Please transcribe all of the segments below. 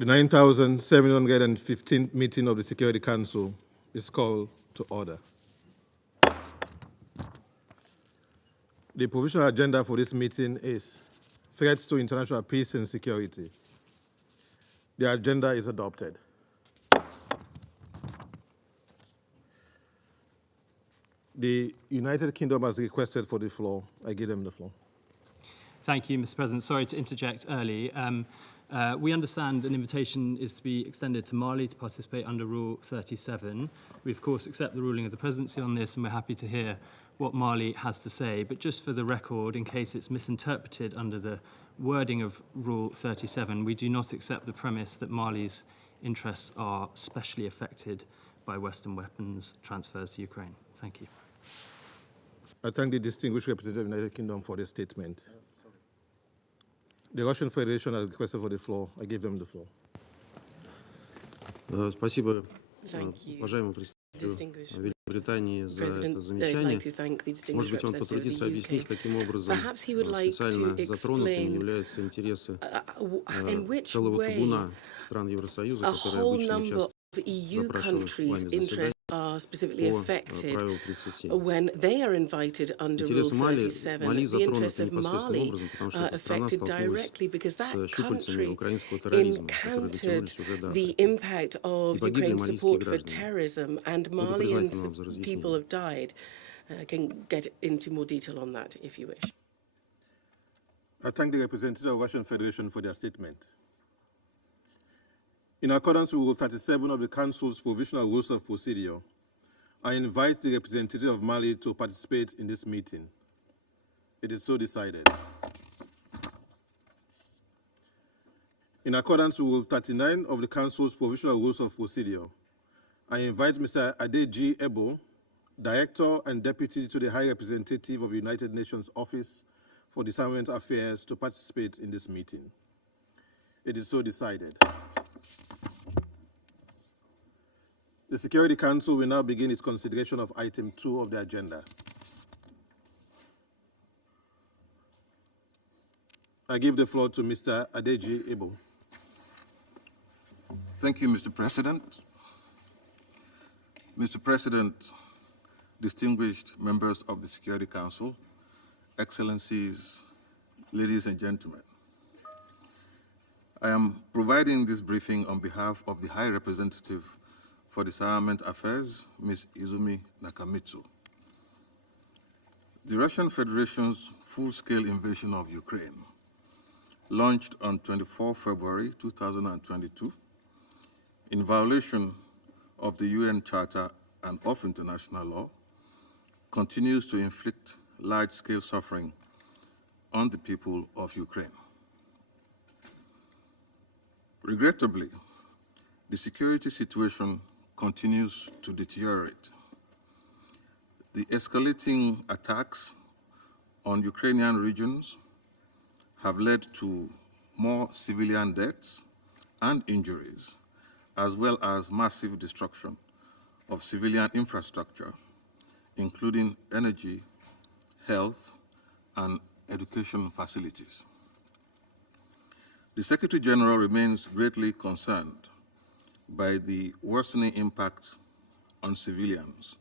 The 9,715th meeting of the Security Council is called to order. The provisional agenda for this meeting is threats to international peace and security. The agenda is adopted. The United Kingdom has requested for the floor. I give them the floor. Thank you, Mr. President. Sorry to interject early. We understand an invitation is to be extended to Mali to participate under Rule 37. We, of course, accept the ruling of the presidency on this, and we're happy to hear what Mali has to say. But just for the record, in case it's misinterpreted under the wording of Rule 37, we do not accept the premise that Mali's interests are specially affected by Western weapons transfers to Ukraine. Thank you. I thank the distinguished representative of the United Kingdom for their statement. The Russian Federation has requested for the floor. I give them the floor. Спасибо, уважаемому представителю Великобритании за это замечание. Может быть, он потрудится объяснить, каким образом специально затронутыми являются интересы целого табуна стран Евросоюза, которые обычно участвуют в запрашиваемых вами заседаниях. Are specifically affected when they are invited under Rule 37. The interests of Mali are affected directly because that country encountered the impact of Ukraine's support for terrorism, and Malian people have died. I can get into more detail on that if you wish. I thank the representative of the Russian Federation for their statement. In accordance with Rule 37 of the Council's Provisional Rules of Procedure, I invite the representative of Mali to participate in this meeting. It is so decided. In accordance with Rule 39 of the Council's Provisional Rules of Procedure, I invite Mr. Adeji Ebo, Director and Deputy to the High Representative of the United Nations Office for Disarmament Affairs, to participate in this meeting. It is so decided. The Security Council will now begin its consideration of item 2 of the agenda. I give the floor to Mr. Adeji Ebo. Thank you, Mr. President. Mr. President, distinguished members of the Security Council, Excellencies, ladies and gentlemen. I am providing this briefing on behalf of the High Representative for Disarmament Affairs, Ms. Izumi Nakamitsu. The Russian Federation's full-scale invasion of Ukraine, launched on 24 February 2022, in violation of the UN Charter and of international law, continues to inflict large-scale suffering on the people of Ukraine. Regrettably, the security situation continues to deteriorate. The escalating attacks on Ukrainian regions have led to more civilian deaths and injuries, as well as massive destruction of civilian infrastructure, including energy, health, and education facilities. The Secretary General remains greatly concerned by the worsening impact on civilians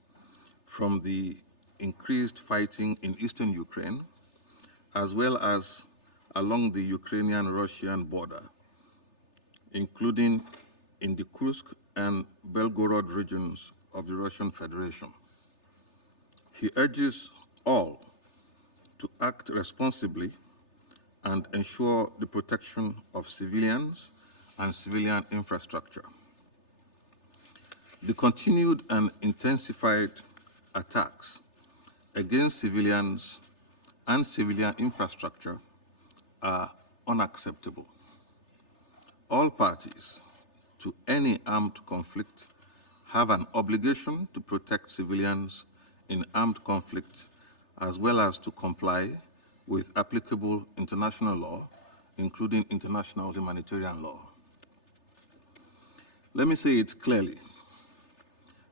from the increased fighting in eastern Ukraine, as well as along the Ukrainian-Russian border, including in the Kursk and Belgorod regions of the Russian Federation. He urges all to act responsibly and ensure the protection of civilians and civilian infrastructure. The continued and intensified attacks against civilians and civilian infrastructure are unacceptable. All parties to any armed conflict have an obligation to protect civilians in armed conflict, as well as to comply with applicable international law, including international humanitarian law. Let me say it clearly.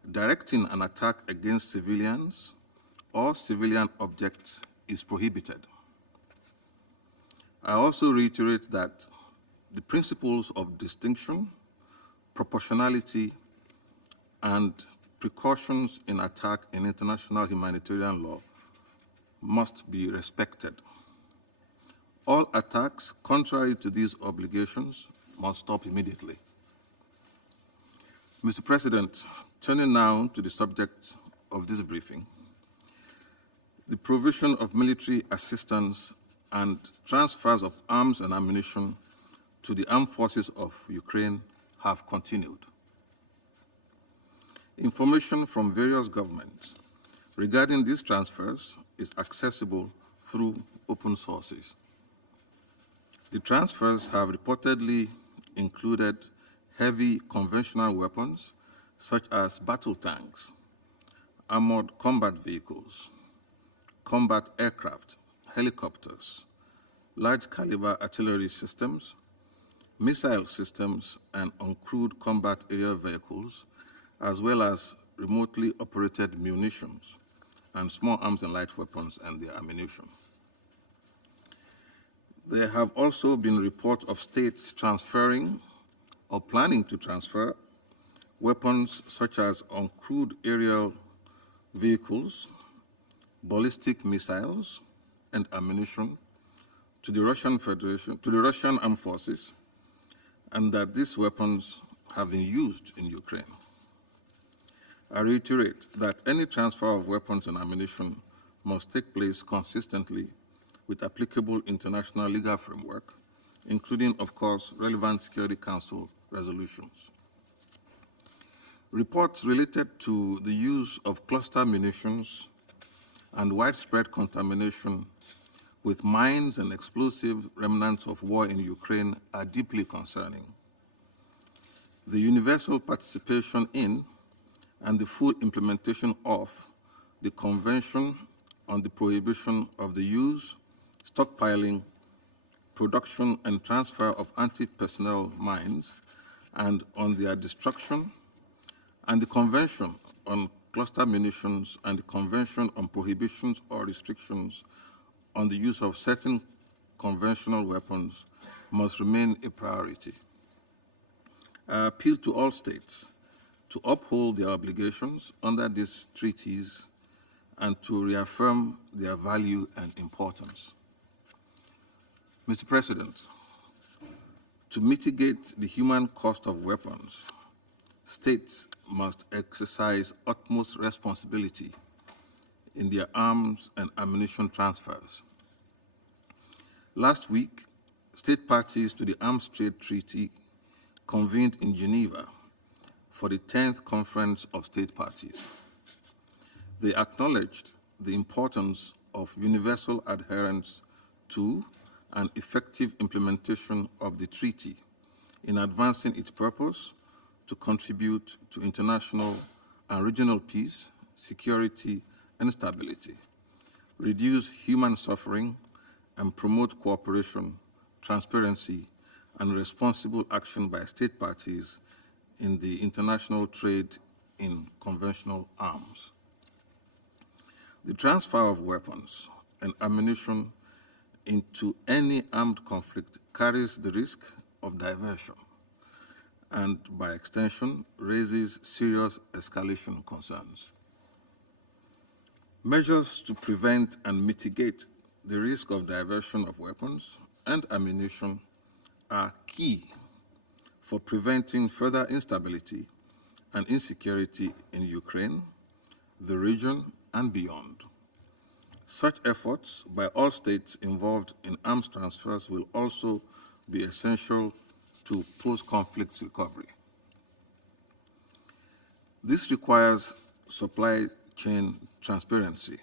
Directing an attack against civilians or civilian objects is prohibited. I also reiterate that the principles of distinction, proportionality, and precautions in attack in international humanitarian law must be respected. All attacks contrary to these obligations must stop immediately. Mr. President, turning now to the subject of this briefing, the provision of military assistance and transfers of arms and ammunition to the armed forces of Ukraine have continued. Information from various governments regarding these transfers is accessible through open sources. The transfers have reportedly included heavy conventional weapons such as battle tanks, armored combat vehicles, combat aircraft, helicopters, large caliber artillery systems, missile systems, and uncrewed combat aerial vehicles, as well as remotely operated munitions and small arms and light weapons and their ammunition. There have also been reports of states transferring or planning to transfer weapons such as uncrewed aerial vehicles, ballistic missiles, and ammunition to the Russian Federation, to the Russian armed forces, and that these weapons have been used in Ukraine. I reiterate that any transfer of weapons and ammunition must take place consistently with applicable international legal framework, including, of course, relevant Security Council resolutions. Reports related to the use of cluster munitions and widespread contamination with mines and explosive remnants of war in Ukraine are deeply concerning. The universal participation in and the full implementation of the Convention on the Prohibition of the Use, Stockpiling, Production, and Transfer of Anti-Personnel Mines and on their destruction, and the Convention on Cluster Munitions and the Convention on Prohibitions or Restrictions on the Use of Certain Conventional Weapons must remain a priority. I appeal to all states to uphold their obligations under these treaties and to reaffirm their value and importance. Mr. President, to mitigate the human cost of weapons, states must exercise utmost responsibility in their arms and ammunition transfers. Last week, state parties to the Arms Trade Treaty convened in Geneva for the 10th Conference of State Parties. They acknowledged the importance of universal adherence to and effective implementation of the treaty in advancing its purpose to contribute to international and regional peace, security, and stability, reduce human suffering, and promote cooperation, transparency, and responsible action by state parties in the international trade in conventional arms. The transfer of weapons and ammunition into any armed conflict carries the risk of diversion and, by extension, raises serious escalation concerns. Measures to prevent and mitigate the risk of diversion of weapons and ammunition are key for preventing further instability and insecurity in Ukraine, the region, and beyond. Such efforts by all states involved in arms transfers will also be essential to post-conflict recovery. This requires supply chain transparency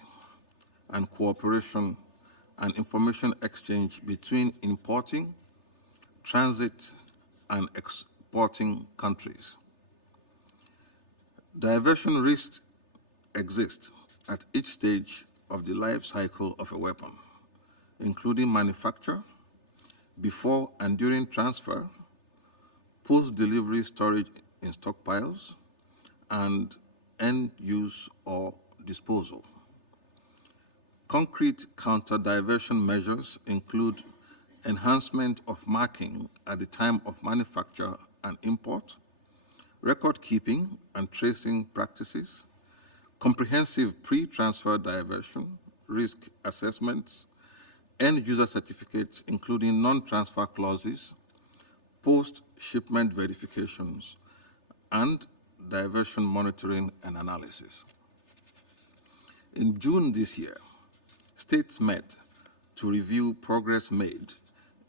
and cooperation and information exchange between importing, transit, and exporting countries. Diversion risks exist at each stage of the life cycle of a weapon, including manufacture, before and during transfer, post-delivery storage in stockpiles, and end use or disposal. Concrete counter-diversion measures include enhancement of marking at the time of manufacture and import, record keeping and tracing practices, comprehensive pre-transfer diversion, risk assessments, end-user certificates, including non-transfer clauses, post-shipment verifications, and diversion monitoring and analysis. In June this year, states met to review progress made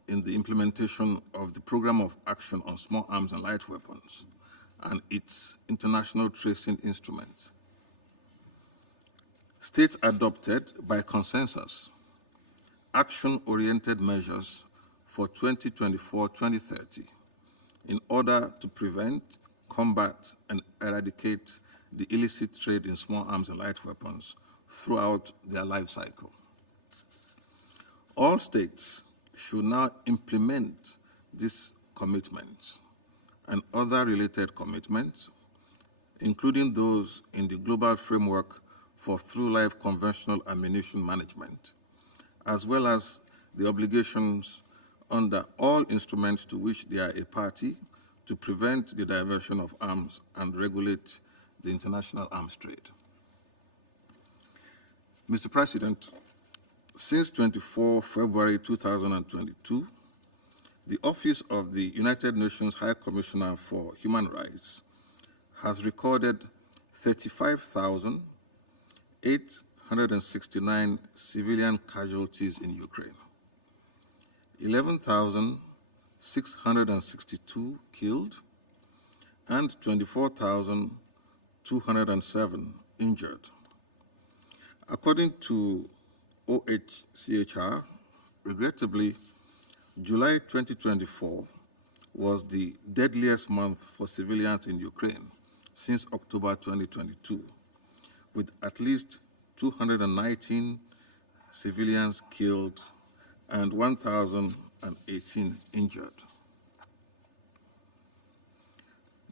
in the implementation of the Program of Action on Small Arms and Light Weapons and its international tracing instrument. States adopted by consensus action-oriented measures for 2024-2030 in order to prevent, combat, and eradicate the illicit trade in small arms and light weapons throughout their life cycle. All states should now implement these commitments and other related commitments, including those in the Global Framework for Through-Life Conventional Ammunition Management, as well as the obligations under all instruments to which they are a party to prevent the diversion of arms and regulate the international arms trade. Mr. President, since 24 February 2022, the Office of the United Nations High Commissioner for Human Rights has recorded 35,869 civilian casualties in Ukraine, 11,662 killed, and 24,207 injured. According to OHCHR, regrettably, July 2024 was the deadliest month for civilians in Ukraine since October 2022, with at least 219 civilians killed and 1,018 injured.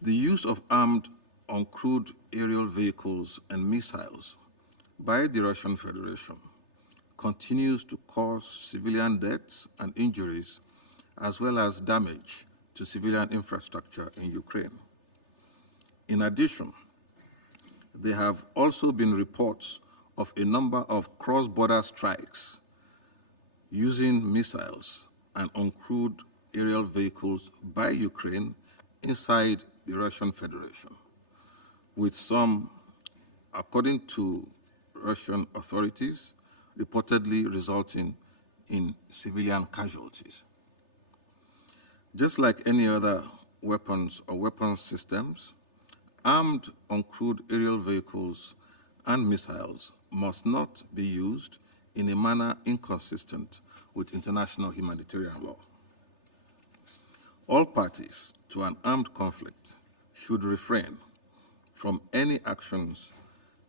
The use of armed uncrewed aerial vehicles and missiles by the Russian Federation continues to cause civilian deaths and injuries, as well as damage to civilian infrastructure in Ukraine. In addition, there have also been reports of a number of cross-border strikes using missiles and uncrewed aerial vehicles by Ukraine inside the Russian Federation, with some, according to Russian authorities, reportedly resulting in civilian casualties. Just like any other weapons or weapons systems, armed uncrewed aerial vehicles and missiles must not be used in a manner inconsistent with international humanitarian law. All parties to an armed conflict should refrain from any actions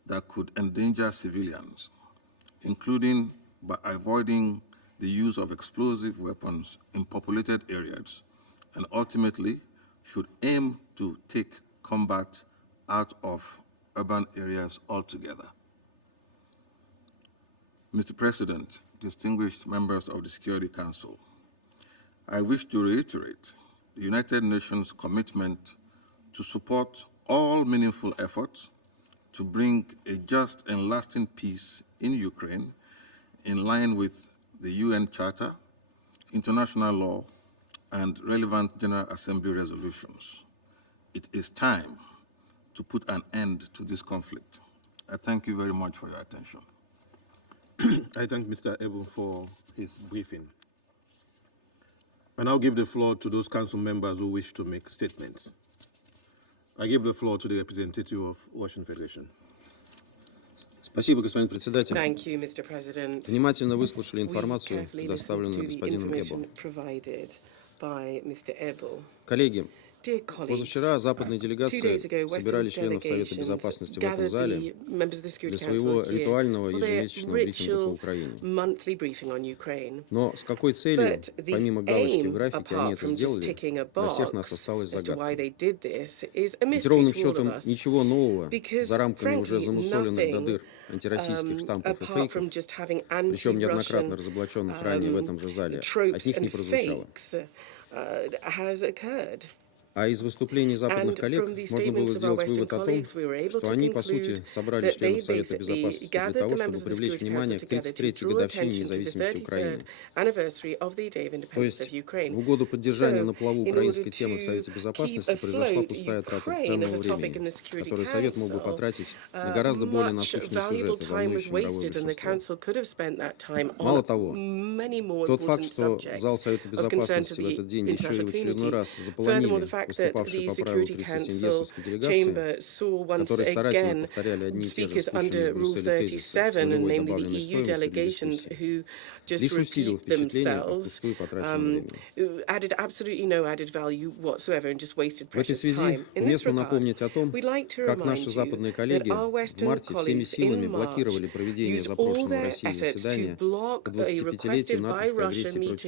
that could endanger civilians, including by avoiding the use of explosive weapons in populated areas, and ultimately should aim to take combat out of urban areas altogether. Mr. President, distinguished members of the Security Council, I wish to reiterate the United Nations commitment to support all meaningful efforts to bring a just and lasting peace in Ukraine in line with the UN Charter, international law, and relevant General Assembly resolutions. It is time to put an end to this conflict. I thank you very much for your attention. I thank Mr. Ebo for his briefing. I now give the floor to those council members who wish to make statements. I give the floor to the representative of Russian Federation. Спасибо, господин председатель. Thank you, Mr. President. Внимательно выслушали информацию, предоставленную господином Эбо. Коллеги, позавчера западные делегации собирали членов Совета Безопасности в этом зале для своего ритуального ежемесячного брифинга по Украине. Но с какой целью, помимо галочки в графике, они это сделали, для всех нас осталось загадкой. Ведь ровным счетом ничего нового за рамками уже замусоленных до дыр антироссийских штампов и apart фейков, from just having причем неоднократно anti-Russian разоблаченных ранее в этом же зале, от tropes них не and прозвучало. fakes has occurred. А из выступлений западных коллег можно было сделать вывод о том, что они, по сути, собрали членов Совета Безопасности для того, чтобы привлечь внимание к 33-й годовщине независимости Украины. То есть в угоду поддержания на плаву украинской темы в Совете Безопасности произошла пустая трата ценного времени, которое Совет мог бы потратить на гораздо более насущные сюжеты, волнующие мировое большинство. Мало того, тот факт, что зал Совета Безопасности в этот день еще и в очередной раз заполонили выступавшие по правилу 37-естовской делегации, которые старательно повторяли одни и те же спущенные из Брюсселя тезисы с нулевой добавленной стоимостью для дискуссии, лишь усилил впечатление от впустую потраченного времени. В этой связи уместно напомнить о том, как наши западные коллеги в марте всеми силами блокировали проведение запрошенного Россией заседания к 25-летию натовской агрессии против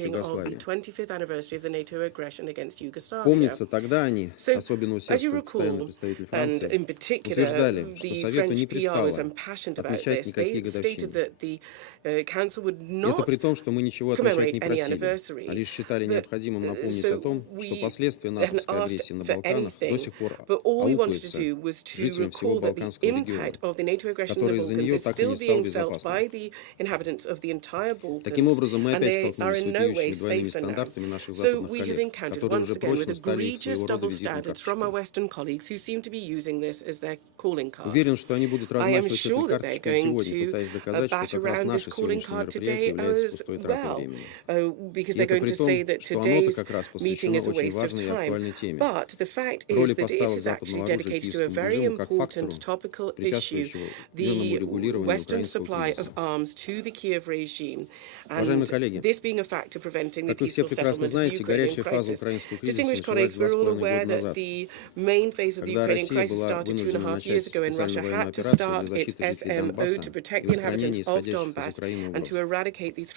Югославии. Помнится, тогда они, особенно усердствуя постоянный представитель Франции, утверждали, что Совету не пристало отмечать никакие годовщины. Это при том, что мы ничего отмечать не просили, а лишь считали необходимым напомнить о том, что последствия натовской агрессии на Балканах до сих пор аукаются жителям всего Балканского региона, который из-за нее так и не стал безопасным. Таким образом, мы опять столкнулись с вопиющими двойными стандартами наших западных коллег, которые уже прочно стали их своего рода визитной карточкой. Уверен, что они будут размахивать этой карточкой сегодня, пытаясь доказать, что как раз наше сегодняшнее мероприятие является пустой тратой времени. И это при том, что оно-то как раз посвящено очень важной и актуальной теме — роли поставок западного оружия киевскому режиму как фактору, препятствующему мирному регулированию украинского кризиса. Уважаемые коллеги, как вы все прекрасно знаете, горячая фаза украинского кризиса началась 2,5 года назад, когда Россия была вынуждена начать специальную военную операцию для защиты жителей Донбасса и устранения исходящих из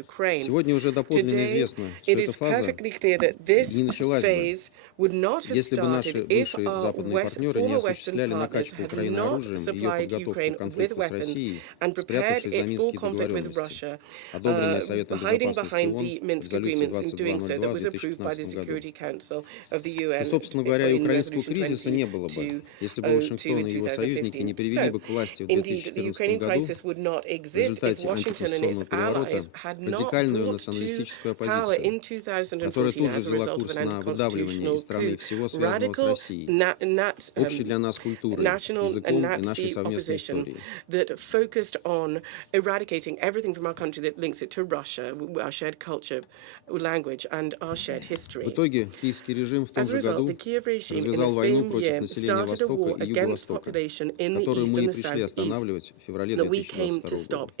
Украины угроз. Сегодня уже доподлинно известно, что эта фаза не началась бы, если бы наши бывшие западные партнеры не осуществляли накачку Украины оружием и ее подготовку к конфликту с Россией, спрятавшись за Минские договоренности, одобренные Советом Безопасности ООН в резолюции 2202 в 2015 году. И, собственно говоря, и украинского кризиса не было бы, если бы Вашингтон и его союзники не привели бы к власти в 2014 году в результате антиконституционного переворота радикальную националистическую оппозицию, которая тут же взяла курс на выдавливание из страны всего связанного с Россией, общей для нас культурой, языком и нашей совместной историей. В итоге киевский режим в том же году развязал войну против населения Востока и Юго-Востока, которую мы не пришли останавливать в феврале 2022 года.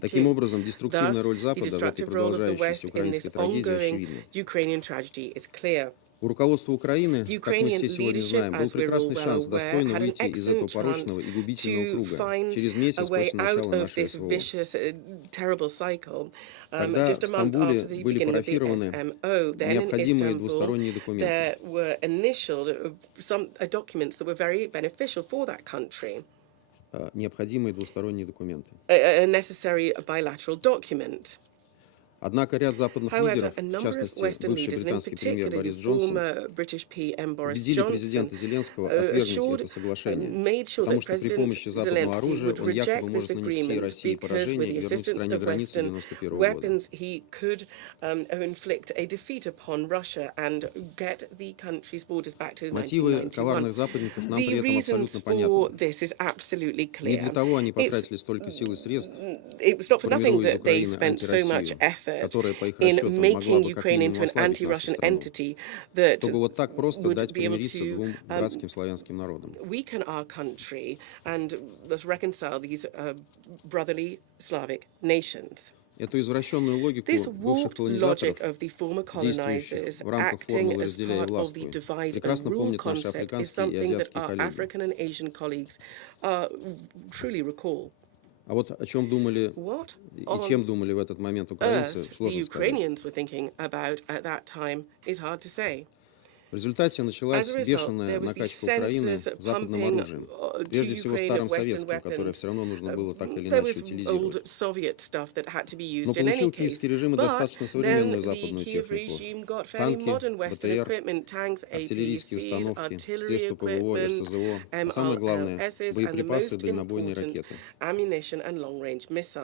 Таким образом, деструктивная роль Запада в этой продолжающейся украинской трагедии очевидна. У руководства Украины, как мы все сегодня знаем, был прекрасный шанс достойно выйти из этого порочного и губительного круга через месяц после начала нашей СВО. Тогда в Стамбуле были парафированы необходимые двусторонние документы. Необходимые двусторонние документы. Однако ряд западных лидеров, в частности, бывший британский премьер Борис Джонсон, убедили президента Зеленского отвергнуть это соглашение, потому что при помощи западного оружия он якобы может нанести России поражение и вернуть стране границы 1991 года. Мотивы коварных западников нам при этом абсолютно понятны. Не для того они потратили столько сил и средств, формируя из Украины антироссию, которая, по их расчетам, могла бы как минимум ослабить нашу страну, чтобы вот так просто дать примириться двум братским славянским народам. Эту извращенную логику бывших колонизаторов, действующих в рамках формулы «разделяй и властвуй», прекрасно помнят наши африканские и азиатские коллеги. А вот о чем думали и чем думали в этот момент украинцы, сложно сказать. В результате началась бешеная накачка Украины западным оружием, прежде всего старым советским, которое все равно нужно было так или иначе утилизировать. Но получил киевский режим и достаточно современную западную технику. Танки, БТР, артиллерийские установки, средства ПВО, СЗО, а самое главное – боеприпасы и дальнобойные ракеты.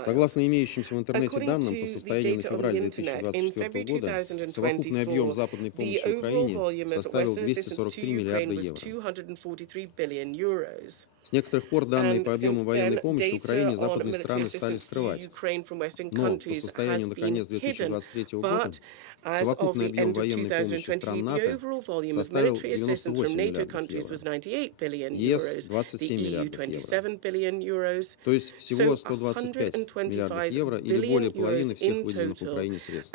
Согласно имеющимся в интернете данным, по состоянию на февраль 2024 года, совокупный объем западной помощи Украине составил 243 миллиарда евро. С некоторых пор данные по объему военной помощи Украине западные страны стали скрывать. Но по состоянию на конец 2023 года совокупный объем военной помощи стран НАТО составил 98 миллиардов евро, ЕС – 27 миллиардов евро. То есть всего 125 миллиардов евро или более половины всех выделенных Украине средств.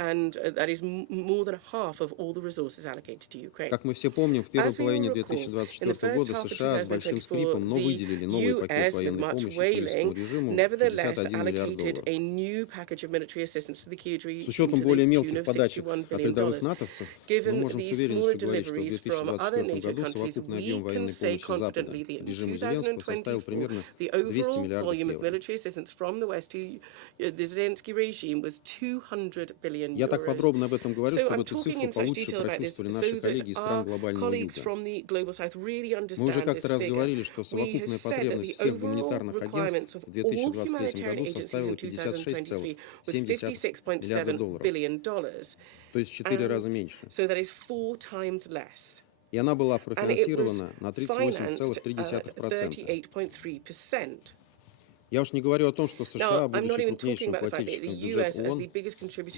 Как мы все помним, в первой половине 2024 года США с большим скрипом, но выделили новый пакет военной помощи киевскому режиму в $51 миллиард. С учетом более мелких подачек от рядовых натовцев, мы можем с уверенностью говорить, что в 2024 году совокупный объем военной помощи Запада режиму Зеленского составил примерно 200 миллиардов евро. Я так подробно об этом говорю, чтобы эту цифру получше прочувствовали наши коллеги из стран глобального юга. Мы уже как-то раз говорили, что совокупная потребность всех гуманитарных агентств в 2023 году составила $56,7 миллиарда, то есть в 4 раза меньше. И она была профинансирована на 38,3%. Я уж не говорю о том, что США, будучи крупнейшим плательщиком в бюджет ООН,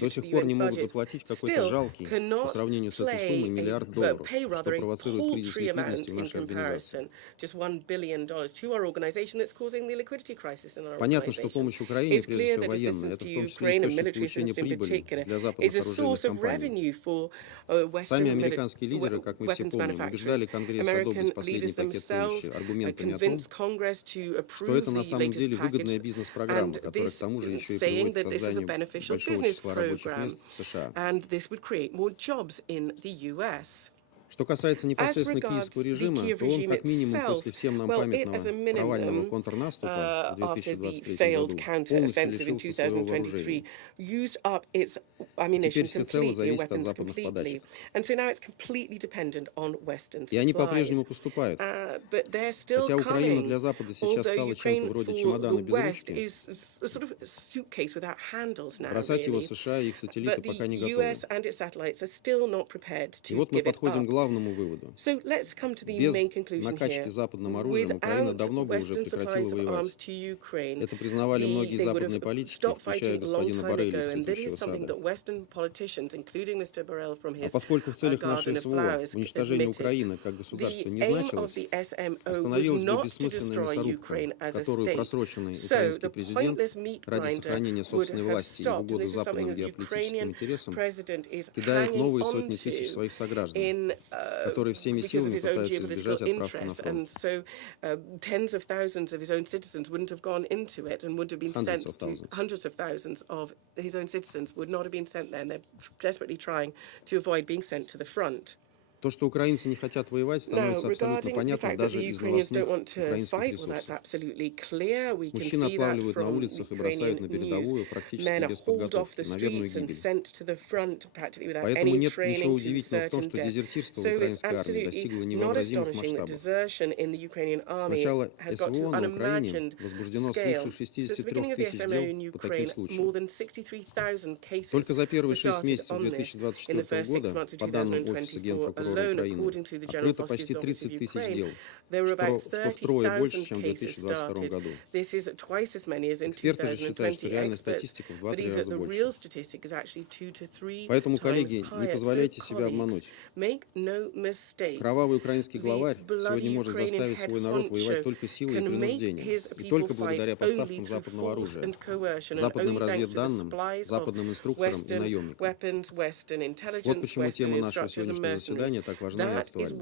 до сих пор не могут заплатить какой-то жалкий, по сравнению с этой суммой, $1 миллиард, что провоцирует кризис ликвидности в нашей организации. Понятно, что помощь Украине, прежде всего военная, это в том числе источник получения прибыли для западных оружейных компаний. Сами американские лидеры, как мы все помним, убеждали Конгресс одобрить последний пакет помощи аргументами о том, что это на самом деле выгодная бизнес-программа, которая к тому же еще и приводит к созданию большого числа рабочих мест в США. Что касается непосредственно киевского режима, то он, как минимум, после всем нам памятного провального контрнаступа в 2023 году полностью лишился своего вооружения. Теперь всецело зависит от западных подачек. И они по-прежнему поступают. Хотя Украина для Запада сейчас стала чем-то вроде чемодана без ручки, бросать его США и их сателлиты пока не готовы. И вот мы подходим к главному выводу. Без накачки западным оружием Украина давно бы уже прекратила воевать. Это признавали многие западные политики, включая господина Борреля из цветущего сада. А поскольку в целях нашей СВО уничтожение Украины как государства не значилось, остановилась бы бессмысленная мясорубка, которую просроченный украинский президент ради сохранения собственной власти и в угоду западным геополитическим интересам кидает новые сотни тысяч своих сограждан, которые всеми силами пытаются избежать отправки на фронт. Hundreds of thousands of his own citizens would not have been sent there, and they're desperately trying to avoid being sent to the front. То, что украинцы не хотят воевать, становится абсолютно понятно даже из новостных украинских ресурсов. Мужчин отлавливают на улицах и бросают на передовую практически без подготовки, на верную гибель. Поэтому нет ничего удивительного в том, что дезертирство в украинской армии достигло невообразимых масштабов. С начала СВО на Украине возбуждено свыше 63 тысяч дел по таким случаям. Только за первые 6 месяцев 2024 года, по данным Офиса Генпрокурора Украины, открыто почти 30 тысяч дел, что втрое больше, чем в 2022 году. Эксперты же считают, что реальная статистика в 2-3 раза больше. Поэтому, коллеги, не позволяйте себя обмануть. Кровавый украинский главарь сегодня может заставить свой народ воевать только силой и принуждением, и только благодаря поставкам западного оружия, западным разведданным, западным инструкторам и наемникам. Вот почему тема нашего сегодняшнего заседания так важна и актуальна.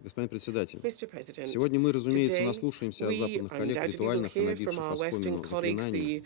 Господин председатель, Mr. President, сегодня мы, разумеется, today наслушаемся we западных коллег undoubtedly will ритуальных и hear набивших from our Western оскомину colleagues заклинаний the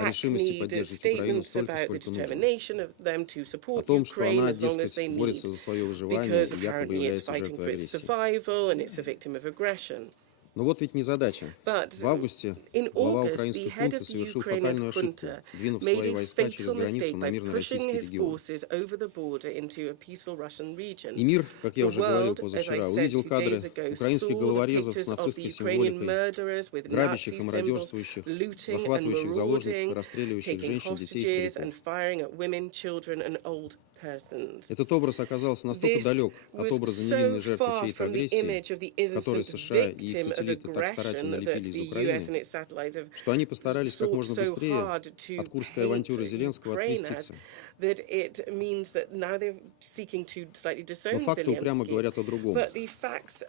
о решимости hackneyed поддерживать Украину statements столько, about the сколько нужно, determination of them to о support том, что Ukraine она, as long as дескать, they need, борется за свое выживание because и якобы apparently it's является fighting for жертвой its агрессии. survival and it's a victim of aggression. Но вот ведь незадача. But В августе in глава August, the украинской head хунты of the совершил Ukrainian фатальную ошибку, junta двинув made свои a войска через fatal границу mistake на by мирный pushing российский his регион. forces over the border into a peaceful Russian region. И мир, как я The уже говорил world, as I позавчера, said увидел 2 кадры days ago, украинских saw the головорезов с pictures of the нацистской Ukrainian символикой, murderers with грабящих Nazi и symbols, мародерствующих, looting and захватывающих заложников и marauding, расстреливающих taking женщин, детей и hostages стариков. and firing at women, children and old persons. Этот образ оказался настолько This далек от was образа so невинной жертвы far чьей-то from the агрессии, image of the который innocent США и их victim of сателлиты так старательно aggression that лепили из the US Украины, and its satellites have что они постарались как sought можно so быстрее hard to от курской paint авантюры Зеленского Ukraine as, откреститься. that it means that now they're seeking to slightly Но disown факты упрямо Zelensky. говорят о другом. But the facts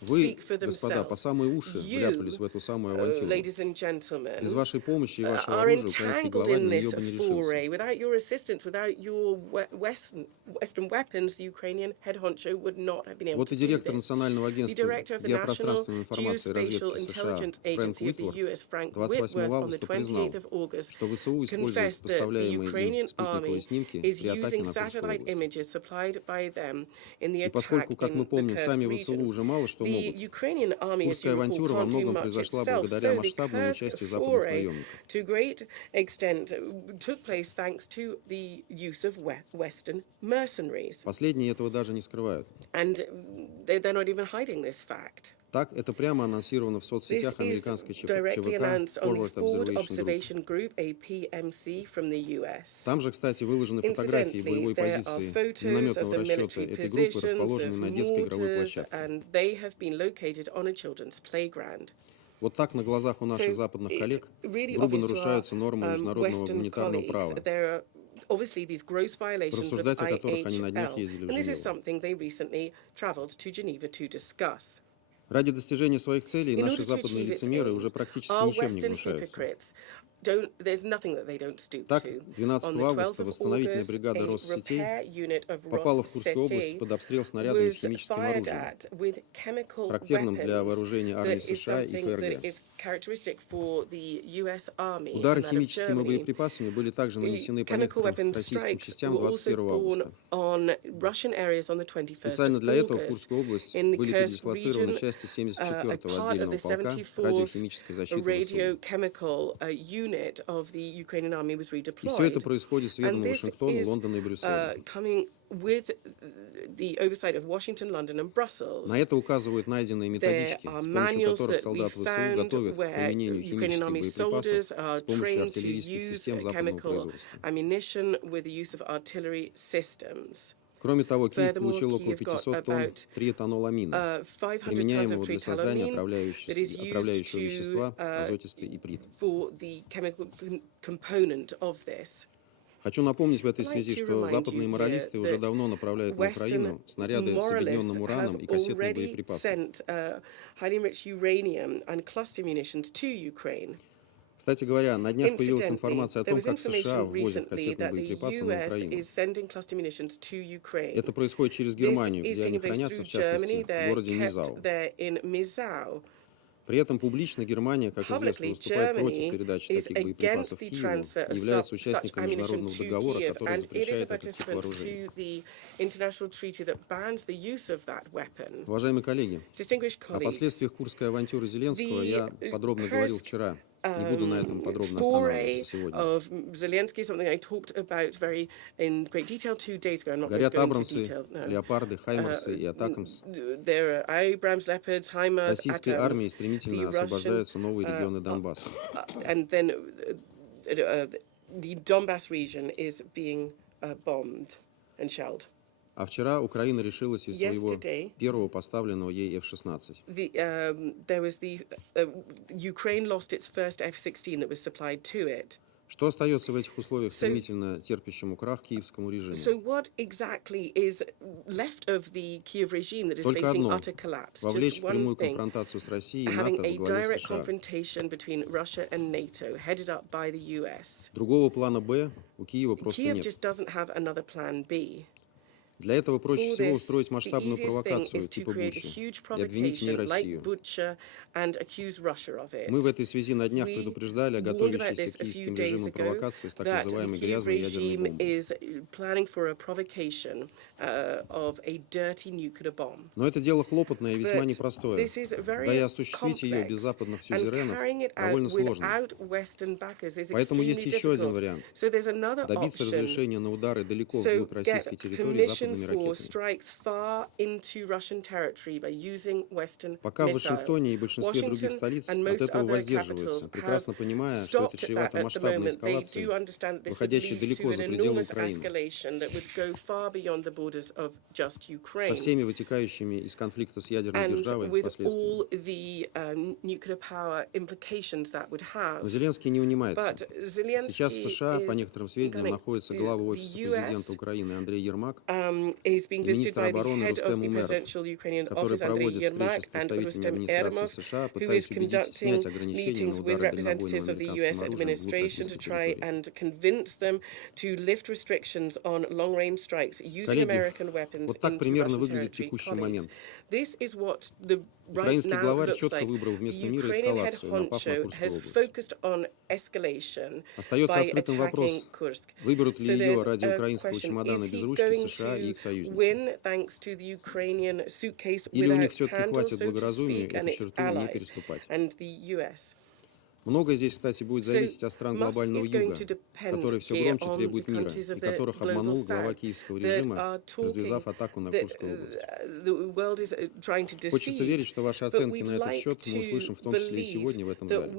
Вы, speak for господа, по themselves. самые уши вляпались в эту самую авантюру. Ladies and gentlemen, Без вашей помощи и вашего are оружия украинский entangled главарь in на нее this бы не foray. решился. Without your assistance, without your Western weapons, the Ukrainian head honcho would not have been able Вот to и do директор this. Национального The агентства director of the National геопространственной информации и разведки Geospatial США Intelligence Фрэнк Agency of the Уитворд US, Frank 28 Whitworth, on the августа признал, 28th of August, что ВСУ используют confessed that the поставляемые им Ukrainian спутниковые army снимки is при атаке using на Курскую satellite область. images supplied by them in the И attack поскольку, как мы in the помним, Kursk сами ВСУ region. уже мало что The могут, Ukrainian army, as Курская you recall, авантюра во can't do многом much произошла itself, благодаря so the масштабному Kursk участию западных foray, наемников. to great extent, took place thanks to the use of Western mercenaries. Последние этого даже не скрывают. And they're not even hiding this fact. Так, это прямо анонсировано в This соцсетях is американской directly ЧВК announced on the Forward Forward Observation Observation Group. Group, a PMC from the US. Там же, кстати, выложены фотографии Incidentally, боевой there are позиции photos of минометного the расчета military этой группы, positions, расположенной of на детской игровой mortars, площадке. and they have been located on a children's playground. Вот так на глазах у наших So западных it's коллег really грубо obvious to нарушаются нормы our международного Western гуманитарного colleagues права, that there are obviously these gross violations of рассуждать о которых они на днях IHL, ездили в and this is Женеву. something they recently travelled to Geneva to discuss. Ради достижения своих целей In наши order to западные achieve its лицемеры aim, уже практически our ничем не Western гнушаются. hypocrites there's nothing that they don't stoop Так, to. 12 On the 12th августа of восстановительная August, бригада a Россетей repair unit of попала в Курскую область Россетей под обстрел снарядами с was химическим fired оружием, at with chemical характерным для weapons вооружения армии that is США и something that ФРГ. is characteristic for the US Army Удары and that of химическими Germany. боеприпасами были также нанесены по Chemical некоторым weapons российским strikes частям were also 21 born августа. on Russian areas on the 21st Специально of для этого в August. Курскую область In the были Kursk передислоцированы region, части a 74-го part of отдельного the полка 74th радиохимической защиты ВСУ. radiochemical unit of the Ukrainian army was И redeployed. все это происходит с ведома And this Вашингтона, is Лондона и Брюсселя. coming with the oversight of Washington, London, and Brussels. На это указывают найденные There методички, are с помощью manuals которых that we солдат ВСУ found готовят к where применению Ukrainian химических army боеприпасов soldiers are с помощью trained to артиллерийских use систем западного chemical производства. ammunition with the use of artillery systems. Кроме того, Киев Furthermore, получил около Kyiv got 500 тонн about триэтаноламина, 500 tons of применяемого для создания triethylamine that is отравляющего used вещества to, азотистый иприт. for the chemical component of this. Хочу напомнить в этой I'd like связи, to что remind западные you моралисты here уже that давно направляют на Украину Western снаряды с moralists соединенным ураном have и кассетные already боеприпасы. sent highly enriched uranium and cluster munitions to Ukraine. Кстати говоря, на днях появилась Incidentally, информация о there том, was как США information ввозят recently кассетные that the боеприпасы на US Украину. is sending cluster munitions to Ukraine. Это происходит через This Германию, is где они taking place хранятся, through в частности, Germany. в They're городе kept Мизау. there in Mizau. При этом публично Германия, как известно, Publicly, выступает против Germany передачи is таких боеприпасов against the Киеву transfer и of является such участником ammunition международного to договора, Kyiv, который and it is a запрещает этот тип participant вооружений. to the international treaty that bans the use of that weapon. Уважаемые коллеги, Distinguished о colleagues, последствиях курской авантюры Зеленского я подробно Kursk, говорил вчера. Не буду на этом подробно foray останавливаться сегодня. of Zelensky, something I talked about in great detail 2 days ago. I'm not going to Горят go into Абрамсы, details now. Леопарды, Хаймарсы и Атакамс. There are Abrams, Leopards, HIMARS, Российской армией Atoms, стремительно the Russian, освобождаются новые регионы Донбасса. and then the Donbass region is being bombed and shelled. А вчера Украина решилась из своего Yesterday, первого поставленного ей F-16. Ukraine lost its first F-16 that was supplied to it. Что остается в этих условиях стремительно терпящему крах киевскому режиму? So what exactly is left of the Kyiv regime that is Только facing одно. utter collapse? Вовлечь Just в прямую one thing, конфронтацию с Россией и having НАТО a во главе direct США. confrontation between Russia and NATO, headed up by the US. Другого плана «Б» у Киева просто Kyiv нет. just doesn't have another plan B. Для этого проще всего устроить масштабную провокацию типа Бучи и обвинить в ней Россию. Мы в этой связи на днях предупреждали о готовящейся киевским режимом провокации с так называемой грязной ядерной бомбой. Но это дело хлопотное и весьма непростое. Да и осуществить ее без западных сюзеренов довольно сложно. Поэтому есть еще один вариант. Добиться разрешения на удары далеко вглубь российской территории западными ракетами. Пока в Вашингтоне и большинстве других столиц от этого воздерживаются, прекрасно понимая, что это чревато масштабной эскалацией, выходящей далеко за пределы Украины, со всеми вытекающими из конфликта с ядерной державой последствиями. Но Зеленский не унимается. Сейчас в США, по некоторым сведениям, находится глава офиса президента Украины Андрей Ермак и министр обороны Рустем Умеров, который проводит встречи с представителями администрации США, пытаясь убедить снять ограничения на удары дальнобойным американским оружием вглубь российской территории. Коллеги, вот так примерно выглядит текущий момент. Украинский главарь четко выбрал вместо мира эскалацию, напав на Курскую область. Остается открытым вопрос, выберут ли ее ради украинского чемодана без ручки США и их союзники. Или у них все-таки хватит благоразумия эту черту не переступать. Многое здесь, кстати, будет зависеть от стран глобального юга, которые все громче требуют мира, и которых обманул глава киевского режима, развязав атаку на Курскую область. Хочется верить, что ваши оценки на этот счет мы услышим в том числе и сегодня в этом зале.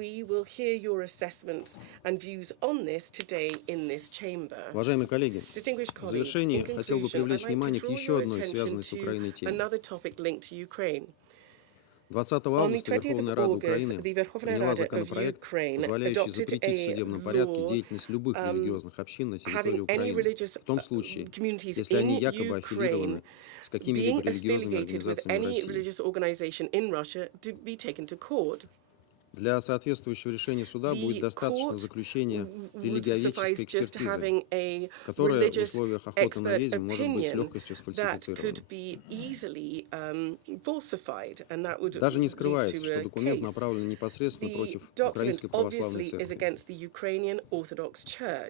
Уважаемые коллеги, в завершении хотел бы привлечь внимание к еще одной связанной с Украиной теме. 20 августа Верховная Рада Украины приняла законопроект, позволяющий запретить в судебном порядке деятельность любых религиозных общин на территории Украины, в том случае, если они якобы аффилированы с какими-либо религиозными организациями России. Для соответствующего решения суда будет достаточно заключения религиоведческой экспертизы, которая в условиях охоты на ведьм может быть с легкостью сфальсифицирована. Даже не скрывается, что документ направлен непосредственно против Украинской Православной Церкви.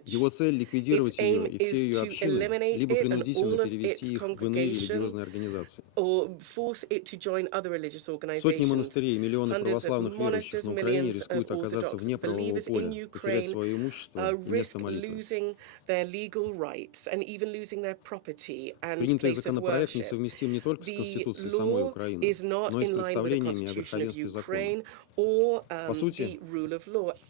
Его цель — ликвидировать ее и все ее общины, либо принудительно перевести их в иные религиозные организации. Сотни монастырей и миллионы православных верующих на Украине рискуют оказаться вне правового поля, потерять свое имущество и место молитвы. Принятый законопроект несовместим не только с Конституцией самой Украины, но и с представлениями о верховенстве закона. По сути,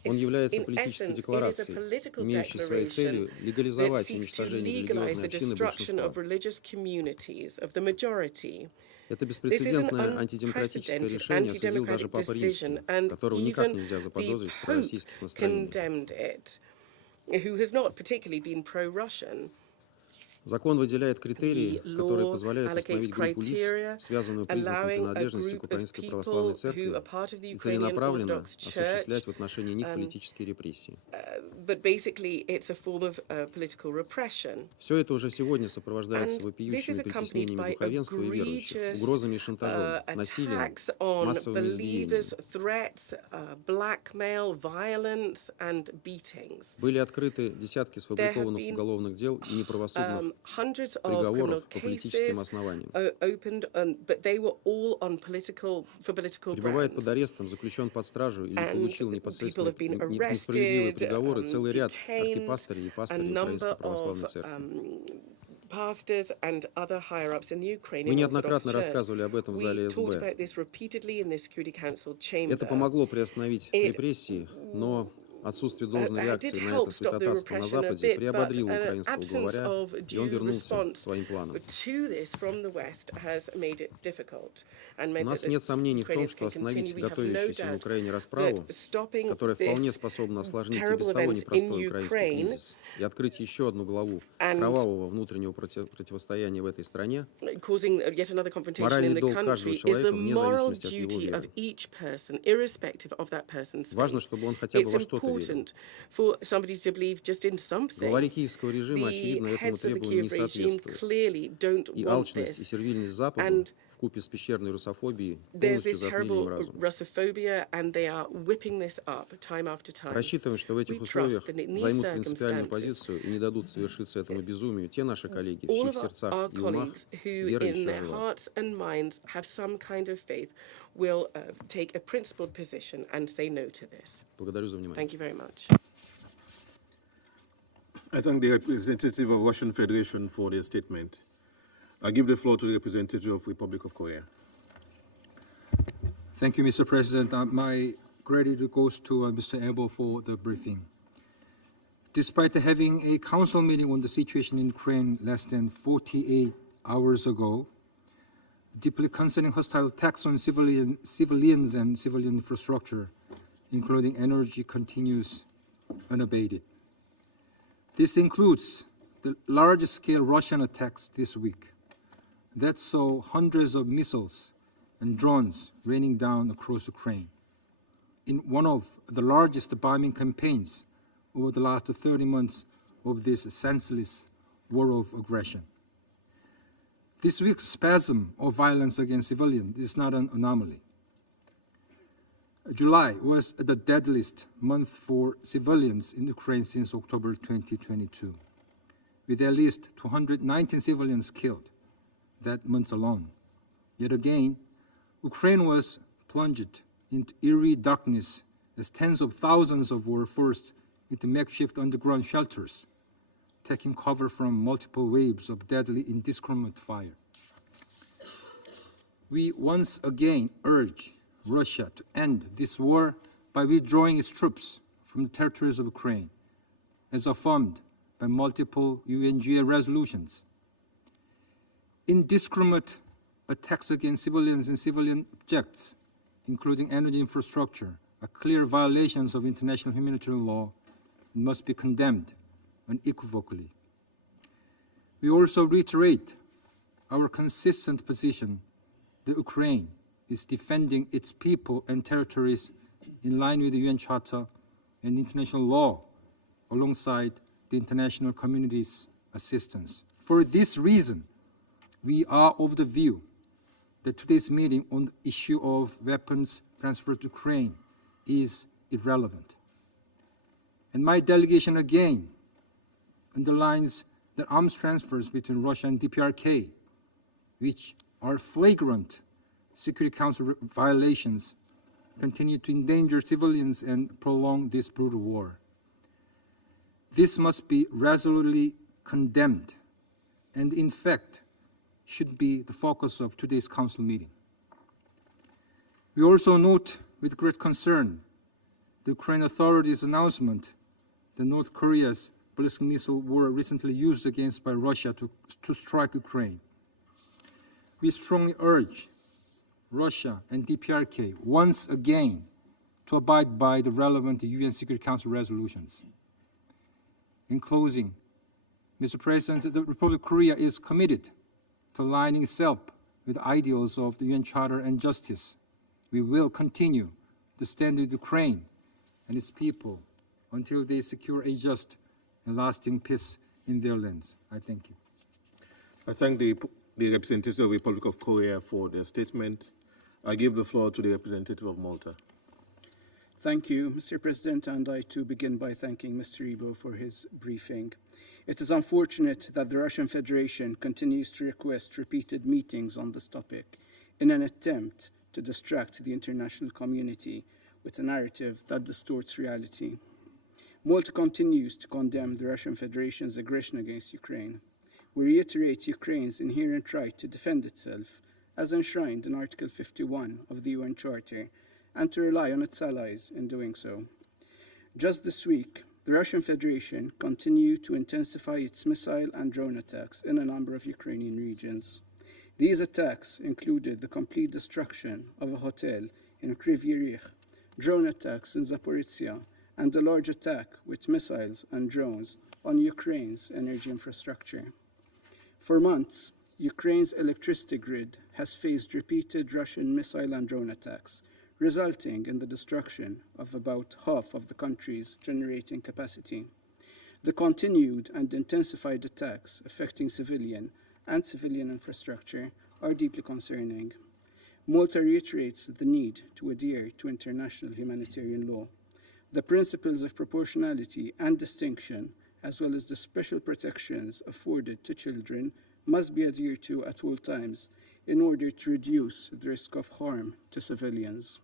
он является политической декларацией, имеющей своей целью легализовать уничтожение религиозной общины большинства. Это беспрецедентное антидемократическое решение осудил даже Папа Римский, которого никак нельзя заподозрить в пророссийских настроениях. Закон выделяет критерии, которые позволяют установить группу лиц, связанную признаком принадлежности к Украинской Православной Церкви, и целенаправленно осуществлять в отношении них политические репрессии. Все это уже сегодня сопровождается вопиющими притеснениями духовенства и верующих, угрозами и шантажом, насилием, массовыми избиениями. Были открыты десятки сфабрикованных уголовных дел и неправосудных приговоров по политическим основаниям. Пребывает под арестом, заключен под стражу или получил непосредственно несправедливые приговоры целый ряд архипастырей и пастырей Украинской Православной Церкви. Мы неоднократно рассказывали об этом в зале СБ. Это помогло приостановить репрессии, но отсутствие должной реакции на это святотатство на Западе приободрило украинского главаря, и он вернулся к своим планам. У нас нет сомнений в том, что остановить готовящуюся на Украине расправу, которая вполне способна осложнить и без того непростой украинский кризис, и открыть еще одну главу кровавого внутреннего противостояния в этой стране, моральный долг каждого человека вне зависимости от его веры. Важно, чтобы он хотя бы во что-то important for somebody to believe just in something. The heads of the Kiev regime clearly don't want this. And there's this terrible Russophobia, and they are whipping this up time after time. Рассчитываем, что в этих условиях займут принципиальную позицию и не дадут совершиться этому безумию те наши коллеги, в чьих сердцах и умах вера еще жива. Will take a principled position and say no to this. Благодарю за внимание. Thank you very much. I thank the representative of Russian Federation for their statement. I give the floor to the representative of Republic of Korea. Thank you, Mr. President. My gratitude goes to Mr. Abel for the briefing. Despite having a council meeting on the situation in Ukraine less than 48 hours ago, deeply concerning hostile attacks on civilians and civilian infrastructure, including energy, continues unabated. This includes the large-scale Russian attacks this week that saw hundreds of missiles and drones raining down across Ukraine in one of the largest bombing campaigns over the last 30 months of this senseless war of aggression. This week's spasm of violence against civilians is not an anomaly. July was the deadliest month for civilians in Ukraine since October 2022, with at least 219 civilians killed that month alone. Yet again, Ukraine was plunged into eerie darkness as tens of thousands were forced into makeshift underground shelters, taking cover from multiple waves of deadly indiscriminate fire. We once again urge Russia to end this war by withdrawing its troops from the territories of Ukraine, as affirmed by multiple UNGA resolutions. Indiscriminate attacks against civilians and civilian objects, including energy infrastructure, are clear violations of international humanitarian law and must be condemned unequivocally. We also reiterate our consistent position that Ukraine is defending its people and territories in line with the UN Charter and international law, alongside the international community's assistance. For this reason, we are of the view that today's meeting on the issue of weapons transfer to Ukraine is irrelevant. And my delegation again underlines that arms transfers between Russia and DPRK, which are flagrant Security Council violations, continue to endanger civilians and prolong this brutal war. This must be resolutely condemned and, in fact, should be the focus of today's Council meeting. We also note with great concern the Ukraine authorities' announcement that North Korea's ballistic missile were recently used against by Russia to strike Ukraine. We strongly urge Russia and DPRK once again to abide by the relevant UN Security Council resolutions. In closing, Mr. President, the Republic of Korea is committed to aligning itself with the ideals of the UN Charter and justice. We will continue to stand with Ukraine and its people until they secure a just and lasting peace in their lands. I thank you. I thank the representative of the Republic of Korea for their statement. I give the floor to the representative of Malta. Thank you, Mr. President, and I too begin by thanking Mr. Ibo for his briefing. It is unfortunate that the Russian Federation continues to request repeated meetings on this topic in an attempt to distract the international community with a narrative that distorts reality. Malta continues to condemn the Russian Federation's aggression against Ukraine. We reiterate Ukraine's inherent right to defend itself, as enshrined in Article 51 of the UN Charter, and to rely on its allies in doing so. Just this week, the Russian Federation continued to intensify its missile and drone attacks in a number of Ukrainian regions. These attacks included the complete destruction of a hotel in Kryvyi Rih, drone attacks in Zaporizhia, and a large attack with missiles and drones on Ukraine's energy infrastructure. For months, Ukraine's electricity grid has faced repeated Russian missile and drone attacks, resulting in the destruction of about half of the country's generating capacity. The continued and intensified attacks affecting civilian and civilian infrastructure are deeply concerning. Malta reiterates the need to adhere to international humanitarian law. The principles of proportionality and distinction, as well as the special protections afforded to children, must be adhered to at all times in order to reduce the risk of harm to civilians.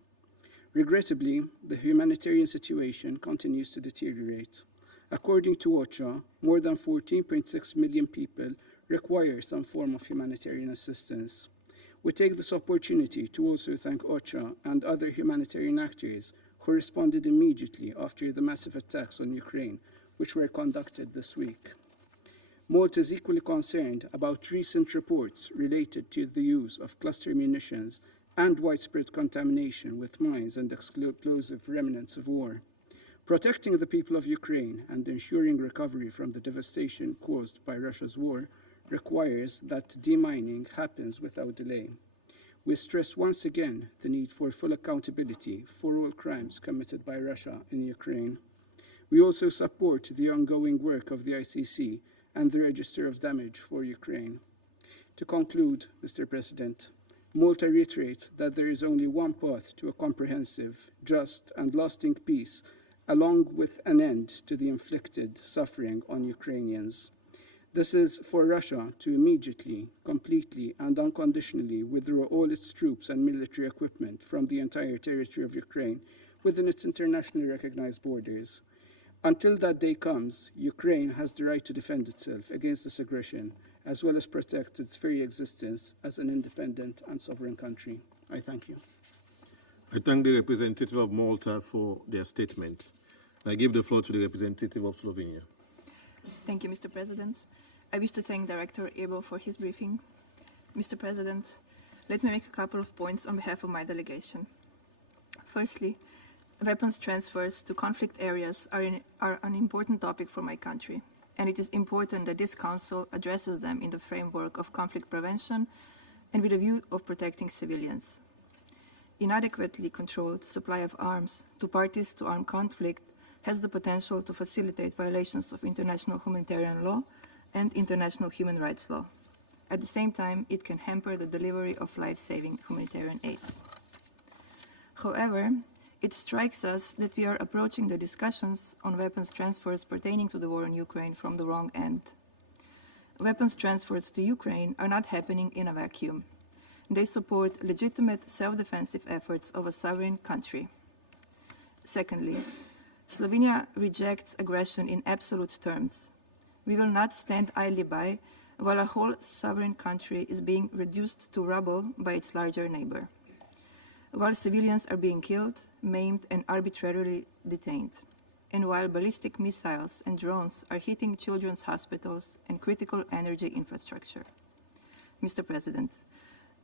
Regrettably, the humanitarian situation continues to deteriorate. According to OCHA, more than 14.6 million people require some form of humanitarian assistance. We take this opportunity to also thank OCHA and other humanitarian actors who responded immediately after the massive attacks on Ukraine, which were conducted this week. Malta is equally concerned about recent reports related to the use of cluster munitions and widespread contamination with mines and explosive remnants of war. Protecting the people of Ukraine and ensuring recovery from the devastation caused by Russia's war requires that demining happens without delay. We stress once again the need for full accountability for all crimes committed by Russia in Ukraine. We also support the ongoing work of the ICC and the Register of Damage for Ukraine. To conclude, Mr. President, Malta reiterates that there is only one path to a comprehensive, just, and lasting peace, along with an end to the inflicted suffering on Ukrainians. This is for Russia to immediately, completely, and unconditionally withdraw all its troops and military equipment from the entire territory of Ukraine within its internationally recognized borders. Until that day comes, Ukraine has the right to defend itself against this aggression, as well as protect its very existence as an independent and sovereign country. I thank you. I thank the representative of Malta for their statement. I give the floor to the representative of Slovenia. Thank you, Mr. President. I wish to thank Director Ebo for his briefing. Mr. President, let me make a couple of points on behalf of my delegation. Firstly, weapons transfers to conflict areas are an important topic for my country, and it is important that this Council addresses them in the framework of conflict prevention and with a view of protecting civilians. Inadequately controlled supply of arms to parties to armed conflict has the potential to facilitate violations of international humanitarian law and international human rights law. At the same time, it can hamper the delivery of life-saving humanitarian aid. However, it strikes us that we are approaching the discussions on weapons transfers pertaining to the war in Ukraine from the wrong end. Weapons transfers to Ukraine are not happening in a vacuum. They support legitimate self-defensive efforts of a sovereign country. Secondly, Slovenia rejects aggression in absolute terms. We will not stand idly by while a whole sovereign country is being reduced to rubble by its larger neighbor, while civilians are being killed, maimed, and arbitrarily detained, and while ballistic missiles and drones are hitting children's hospitals and critical energy infrastructure. Mr. President,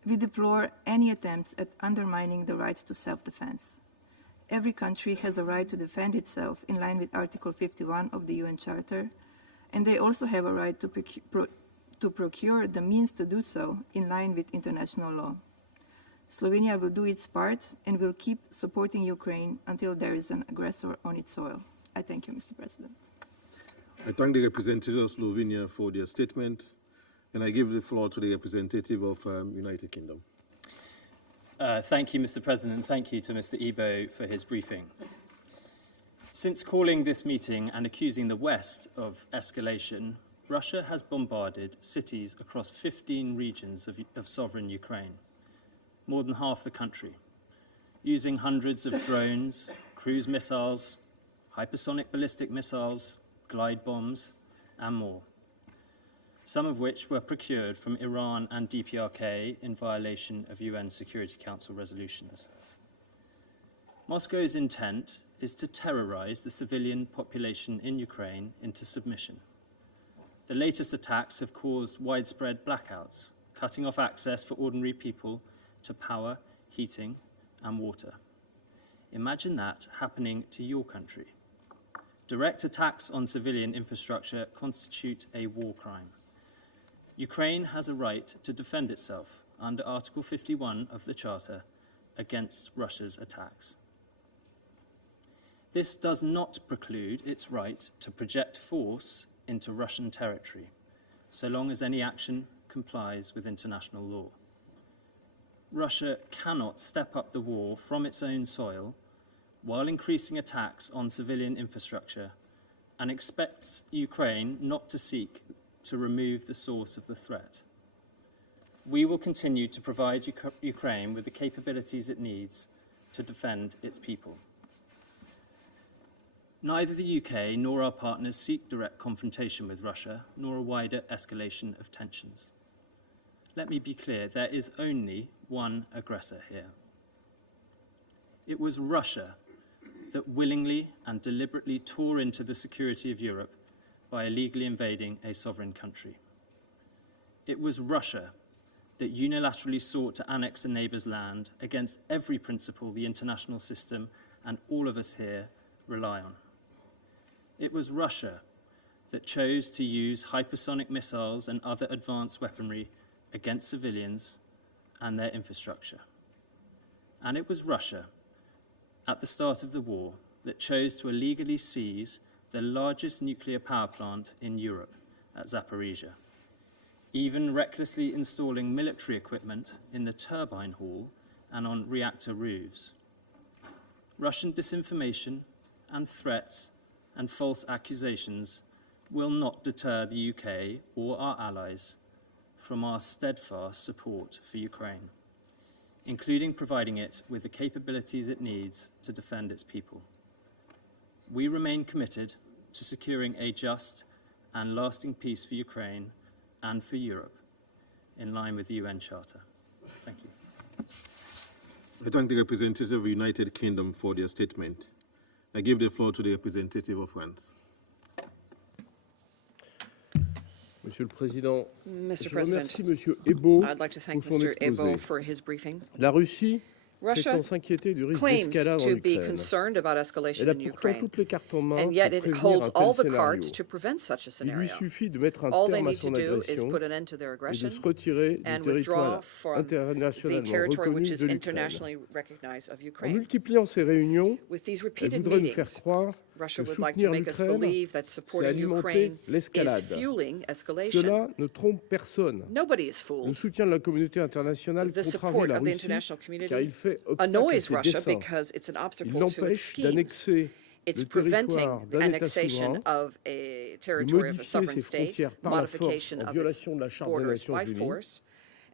we deplore any attempts at undermining the right to self-defense. Every country has a right to defend itself in line with Article 51 of the UN Charter, and they also have a right to procure the means to do so in line with international law. Slovenia will do its part and will keep supporting Ukraine until there is an aggressor on its soil. I thank you, Mr. President. I thank the representative of Slovenia for their statement, and I give the floor to the representative of United Kingdom. Thank you, Mr. President, and thank you to Mr. Ebo for his briefing. Since calling this meeting and accusing the West of escalation, Russia has bombarded cities across 15 regions of sovereign Ukraine, more than half the country, using hundreds of drones, cruise missiles, hypersonic ballistic missiles, glide bombs, and more, some of which were procured from Iran and DPRK in violation of UN Security Council resolutions. Moscow's intent is to terrorize the civilian population in Ukraine into submission. The latest attacks have caused widespread blackouts, cutting off access for ordinary people to power, heating, and water. Imagine that happening to your country. Direct attacks on civilian infrastructure constitute a war crime. Ukraine has a right to defend itself under Article 51 of the Charter against Russia's attacks. This does not preclude its right to project force into Russian territory, so long as any action complies with international law. Russia cannot step up the war from its own soil while increasing attacks on civilian infrastructure and expects Ukraine not to seek to remove the source of the threat. We will continue to provide Ukraine with the capabilities it needs to defend its people. Neither the UK nor our partners seek direct confrontation with Russia, nor a wider escalation of tensions. Let me be clear, there is only one aggressor here. It was Russia that willingly and deliberately tore into the security of Europe by illegally invading a sovereign country. It was Russia that unilaterally sought to annex a neighbour's land against every principle the international system and all of us here rely on. It was Russia that chose to use hypersonic missiles and other advanced weaponry against civilians and their infrastructure. And it was Russia, at the start of the war, that chose to illegally seize the largest nuclear power plant in Europe at Zaporizhia, even recklessly installing military equipment in the turbine hall and on reactor roofs. Russian disinformation and threats and false accusations will not deter the UK or our allies from our steadfast support for Ukraine, including providing it with the capabilities it needs to defend its people. We remain committed to securing a just and lasting peace for Ukraine and for Europe, in line with the UN Charter. Thank you. I thank the representative of the United Kingdom for their statement. I give the floor to the representative of France. Monsieur le Président, Mr. je President, remercie Monsieur Ebo I'd like to thank pour son Mr. Ebo exposé. for his briefing. La Russie Russia prétend s'inquiéter du risque claims d'escalade en to be Ukraine. concerned about escalation Elle a in pourtant Ukraine, toutes les cartes en main and yet pour it prévenir holds un tel all the scénario. cards to prevent such a Il lui scenario. suffit de mettre un All they terme à need to son do is agression put an end to their et de aggression se retirer du and withdraw territoire from the internationalement territory which reconnu is de l'Ukraine. internationally recognized of En Ukraine. multipliant ces réunions, With these elle repeated voudrait nous faire meetings, croire Russia que would like to soutenir make us l'Ukraine, believe that c'est supporting alimenter Ukraine is l'escalade. fueling escalation. Cela ne trompe personne. Nobody is Le fooled. soutien de la communauté internationale The contrarie support la of the Russie international car community il fait obstacle à annoys ses Russia desseins. because it's an Il obstacle to its l'empêche schemes. d'annexer It's le preventing territoire the d'un État annexation souverain, of a de territory of a modifier sovereign ses state, frontières par la force modification en of its violation de la Charte des borders Nations by Unies, force,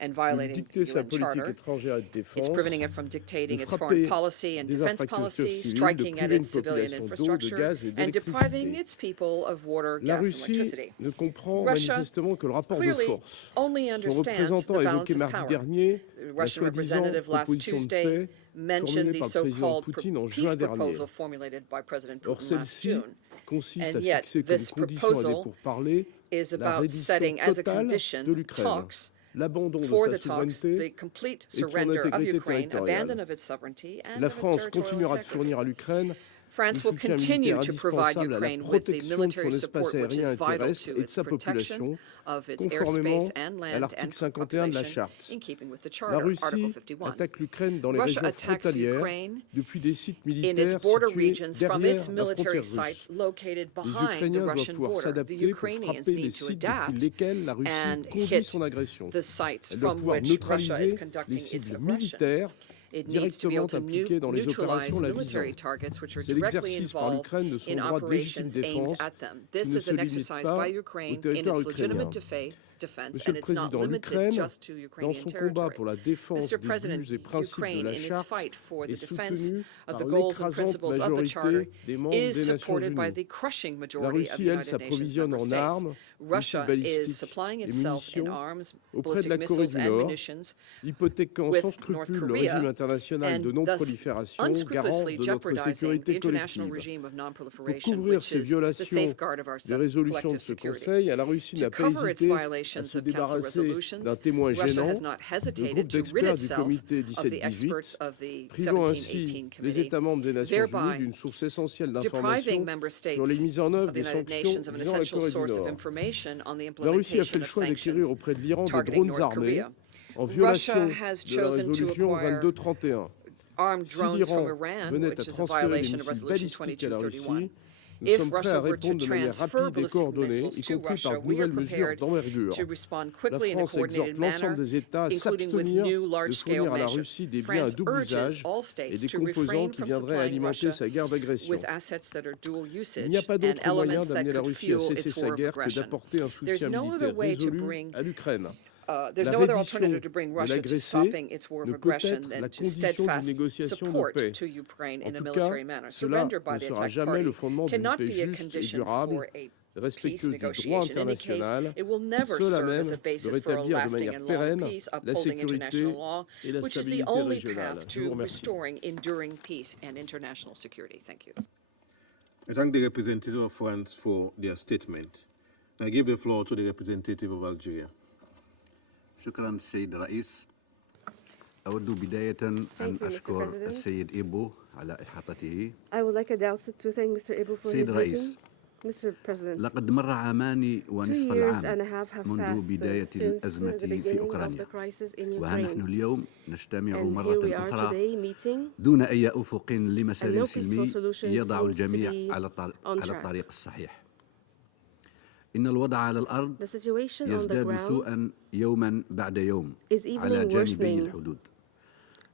and de violating the dicter sa UN politique Charter. étrangère et de It's défense, preventing it from dictating de its frapper foreign policy and des defense infrastructures policy, civiles, de striking at priver une its civilian population d'eau, de infrastructure, gaz et and depriving d'électricité. its people of water, La gas, and Russie electricity. ne comprend Russia manifestement que le rapport de clearly force. only Son understands représentant the a balance évoqué of mardi power. dernier The la Russian soi-disant representative last proposition de Tuesday paix mentioned formulée the par le président so-called Poutine en peace juin dernier. proposal formulated by President Or, Putin last celle-ci June. consiste à And yet, fixer comme this condition à des proposal pourparlers is la about reddition setting as a totale condition de l'Ukraine, talks l'abandon de for sa the talks, souveraineté the complete et de son surrender of intégrité Ukraine, territoriale. abandon of its sovereignty, and La of its France territorial continuera de integrity. fournir à l'Ukraine France le will soutien continue militaire to provide indispensable à la Ukraine with the protection de military son support espace which is aérien et vital terrestre to et de its sa protection population, of its conformément airspace and à land l'article and 51 de la population, Charte. in keeping with the La Charter, Article Russie 51. attaque l'Ukraine dans les Russia régions attacks frontalières Ukraine depuis des sites in its militaires border situés regions from derrière its la military frontière russe. sites located Les behind the Ukrainiens doivent Russian pouvoir border. The s'adapter pour Ukrainians frapper les need to sites depuis adapt lesquels la Russie and conduit hit son agression. the sites Elle doit from pouvoir which Russia is neutraliser les conducting its cibles aggression. militaires It needs to be directement able to impliquées dans les neutralize opérations la military visant. targets which are C'est directly l'exercice par involved l'Ukraine de son in droit de légitime operations aimed défense at them. qui This ne is se an limite exercise pas by au Ukraine in territoire its legitimate ukrainien. defense, Monsieur and le it's not Président, limited l'Ukraine, just to dans Ukrainian son combat territory. pour la défense Mr. des President, buts et principes de Ukraine, la in its Charte, fight for the est defense soutenue of par the goals and l'écrasante principles of the Charter majorité des membres is des Nations supported by Unies. the crushing La majority of Russie, the elle, United Nations s'approvisionne member en states. armes, Russia is balistiques supplying et itself in munitions arms, auprès de ballistic la Corée missiles du and Nord, munitions hypothéquant with sans North scrupule le Korea, régime international de and thus non-prolifération, garant unscrupulously de notre jeopardizing the sécurité international collective. regime of Pour non-proliferation, couvrir which ces is the violations safeguard of our des résolutions de collective ce security. Conseil, la Russie To n'a pas cover its hésité à violations se of council débarrasser resolutions, d'un témoin Russia gênant, has not le hesitated groupe to rid d'experts du itself comité of the experts 17-18, of the privant 17-18 ainsi les committee, États membres des Nations Unies thereby d'une source essentielle depriving d'informations member states sur les mises en œuvre of the des United sanctions Nations of an visant la essential Corée du source of Nord. information on the La Russie a fait implementation le of choix d'acquérir sanctions auprès de l'Iran des targeting drones North armés Korea. en violation Russia has de la chosen to résolution acquire 2231. armed Si drones from l'Iran Iran, venait which à is a transférer des violation of missiles Resolution balistiques à la 2231. Russie, nous If sommes prêts à Russia were to répondre de manière transfer rapide et ballistic coordonnée, missiles y to compris Russia, par de we are nouvelles mesures prepared d'envergure. to respond La quickly in a France coordinated exhorte l'ensemble manner, des États à including with s'abstenir new de large-scale fournir à la measures. Russie des biens à France double urges usage all et states des to composants refrain qui from viendraient supplying alimenter Russia sa guerre d'agression. with assets that are dual Il n'y a usage pas and d'autre moyen elements that d'amener la could Russie à fuel cesser its sa war of guerre que aggression. d'apporter un There's soutien no other militaire way to résolu bring à l'Ukraine. there's La no other reddition alternative to bring de Russia to l'agressé stopping its war of ne peut aggression être than la to condition d'une steadfast négociation de support paix. to Ukraine En in a tout military cas, manner. cela Surrender by ne the sera attacked jamais party le fondement d'une cannot paix be a juste et condition durable, for a peace respectueuse du droit negotiation. In any case, international, it will never cela serve même as a de basis for a rétablir de lasting manière and long pérenne peace, la upholding international sécurité law, et la which is the stabilité only régionale. path Je vous to remercie. restoring enduring peace and international security. Thank you. I thank the representative of France for their statement. I give the floor to the representative of Algeria. شكرا السيد الرئيس. أود بداية أن أشكر السيد إيبو على إحاطته. I would like to thank Mr. Ibu for سيد his الرئيس، briefing. Mr. President, لقد مر عامان 2 ونصف years العام and a half have منذ passed بداية since الأزمة the في beginning of أوكرانيا، the crisis in وها نحن Ukraine. اليوم نجتمع And مرة here we are أخرى today meeting, دون أي أفق and لمسار no peaceful سلمي solution يضع seems to الجميع be على on track. الطريق الصحيح. إن الوضع على الأرض The situation on the يزداد ground سوءا يوما بعد يوم is even على جانبي worsening الحدود،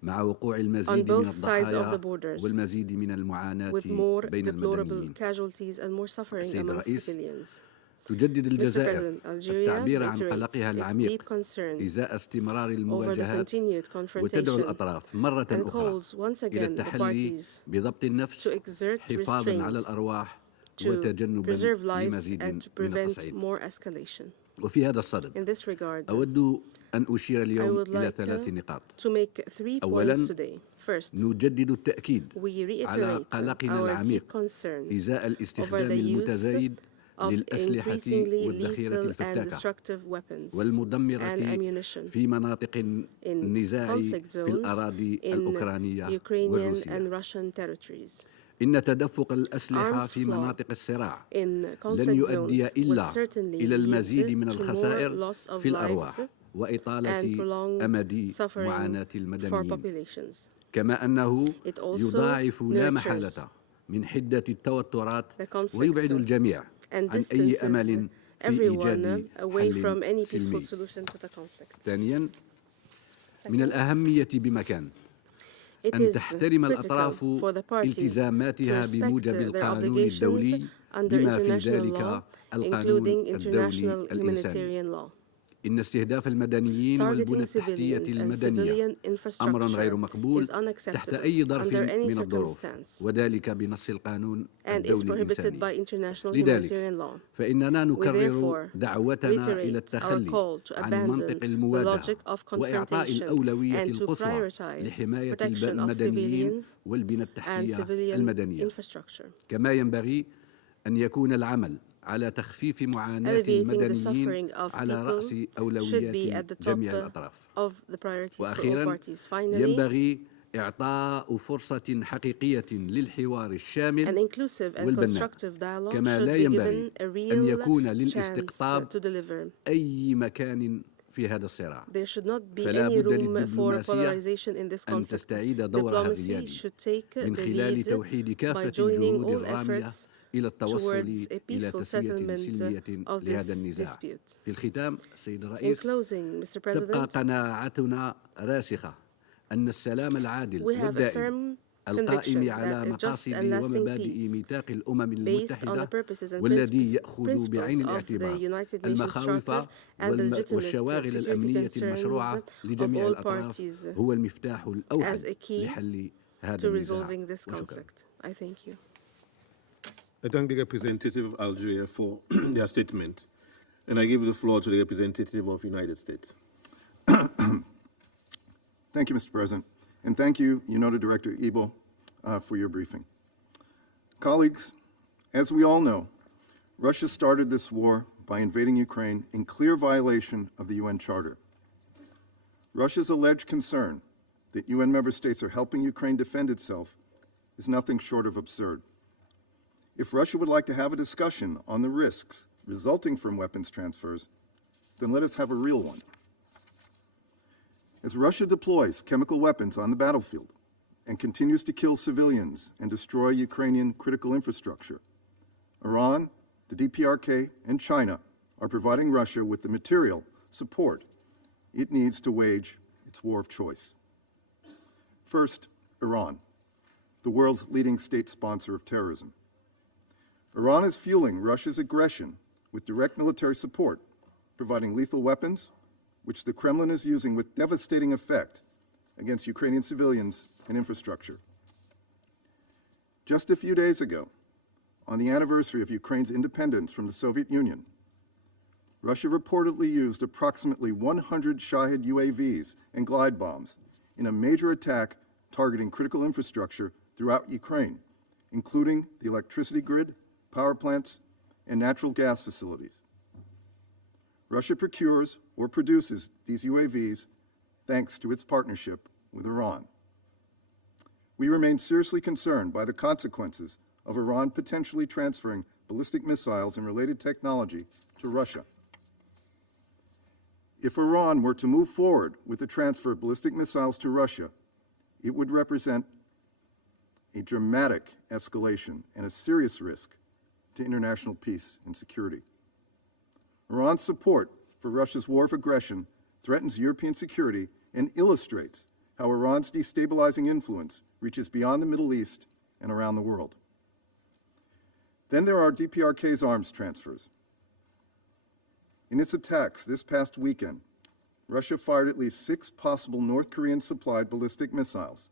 مع وقوع المزيد on من both sides of الضحايا the borders, والمزيد من المعاناة with more بين deplorable المدنيين. casualties and more suffering السيد amongst الرئيس، civilians. تجدد Mr. الجزائر President, Algeria التعبير عن reiterates قلقها its العميق deep concern إزاء استمرار over the المواجهات، continued وتدعو confrontation الأطراف مرة and أخرى calls once إلى again the التحلي parties بضبط النفس to exert حفاظا على restraint, الأرواح to وتجنبا preserve lives لمزيد and to من prevent التصعيد. more escalation. وفي هذا الصدد In this regard, أود أن أشير I اليوم would إلى like 3 نقاط. to make 3 أولاً، points today. First, نجدد التأكيد we على reiterate قلقنا our العميق deep concern إزاء over الاستخدام the use المتزايد of للأسلحة increasingly والذخيرة lethal and الفتاكة destructive weapons والمدمرة and ammunition في مناطق in النزاع conflict في zones الأراضي in الأوكرانية Ukrainian والروسية. and Russian territories. إن تدفق الأسلحة Arms في flow مناطق الصراع in لن conflict يؤدي zones will إلا certainly إلى المزيد lead من to more الخسائر loss of في الأرواح lives وإطالة and prolonged أمد suffering معاناة for المدنيين، populations. كما أنه It also يضاعف لا nurtures محالة من حدة التوترات the conflict ويبعد الجميع and عن أي distances أمل في إيجاد everyone away from حل any peaceful سلمي. solution to the conflict. ثانيا، من الأهمية بمكان It أن is تحترم critical الأطراف for the parties to التزاماتها respect بموجب their القانون obligations الدولي under بما في international ذلك law, القانون including الدولي international الإنساني. humanitarian law. إن استهداف المدنيين والبنى Targeting التحتية civilians and المدنية civilian أمر غير infrastructure مقبول is تحت unacceptable أي ظرف under any من الظروف، circumstance وذلك بنص القانون and is الدولي prohibited by الإنساني. international لذلك humanitarian law. فإننا We نكرر therefore دعوتنا إلى reiterate our التخلي call to عن abandon منطق the المواجهة logic of وإعطاء confrontation الأولوية and to القصوى prioritize لحماية protection of المدنيين civilians والبنى and التحتية civilian المدنية. infrastructure. كما ينبغي أن يكون العمل على تخفيف معاناة Alleviating the المدنيين suffering of على رأس people should be أولويات at the top جميع الأطراف. of the priorities for all وأخيرا، parties. Finally, ينبغي إعطاء فرصة حقيقية للحوار الشامل an inclusive and والبناء، constructive dialogue كما should لا be ينبغي given a أن real يكون chance للاستقطاب to deliver. أي مكان في هذا الصراع. There should not be فلا any بد room for للدبلوماسية polarization in this أن conflict. تستعيد دورها Diplomacy الريادي should take من the خلال lead توحيد by كافة joining الجهود all الرامية efforts إلى التوصل towards a إلى peaceful تسوية settlement سلمية of لهذا this النزاع. dispute. في الختام، سيد In الرئيس، closing, Mr. تبقى President, قناعتنا راسخة أن السلام العادل we have a والدائم firm القائم conviction على that a just مقاصد and lasting ومبادئ peace ميثاق الأمم based on the المتحدة purposes and والذي يأخذ بعين principles of the الاعتبار United Nations المخاوف Charter and the legitimate والشواغل security الأمنية concerns المشروعة of لجميع all الأطراف parties هو المفتاح as الأوحد a key لحل هذا to النزاع. resolving this وشكرا. conflict. I thank you. I thank the representative of Algeria for their statement, and I give the floor to the representative of the United States. Thank you, Mr. President, and thank you, UNODA Director Ebel, for your briefing. Colleagues, as we all know, Russia started this war by invading Ukraine in clear violation of the UN Charter. Russia's alleged concern that UN member states are helping Ukraine defend itself is nothing short of absurd. If Russia would like to have a discussion on the risks resulting from weapons transfers, then let us have a real one. As Russia deploys chemical weapons on the battlefield and continues to kill civilians and destroy Ukrainian critical infrastructure, Iran, the DPRK, and China are providing Russia with the material support it needs to wage its war of choice. First, Iran, the world's leading state sponsor of terrorism. Iran is fueling Russia's aggression with direct military support, providing lethal weapons, which the Kremlin is using with devastating effect against Ukrainian civilians and infrastructure. Just a few days ago, on the anniversary of Ukraine's independence from the Soviet Union, Russia reportedly used approximately 100 Shahed UAVs and glide bombs in a major attack targeting critical infrastructure throughout Ukraine, including the electricity grid, power plants, and natural gas facilities. Russia procures or produces these UAVs thanks to its partnership with Iran. We remain seriously concerned by the consequences of Iran potentially transferring ballistic missiles and related technology to Russia. If Iran were to move forward with the transfer of ballistic missiles to Russia, it would represent a dramatic escalation and a serious risk to international peace and security. Iran's support for Russia's war of aggression threatens European security and illustrates how Iran's destabilizing influence reaches beyond the Middle East and around the world. Then there are DPRK's arms transfers. In its attacks this past weekend, Russia fired at least 6 possible North Korean-supplied ballistic missiles.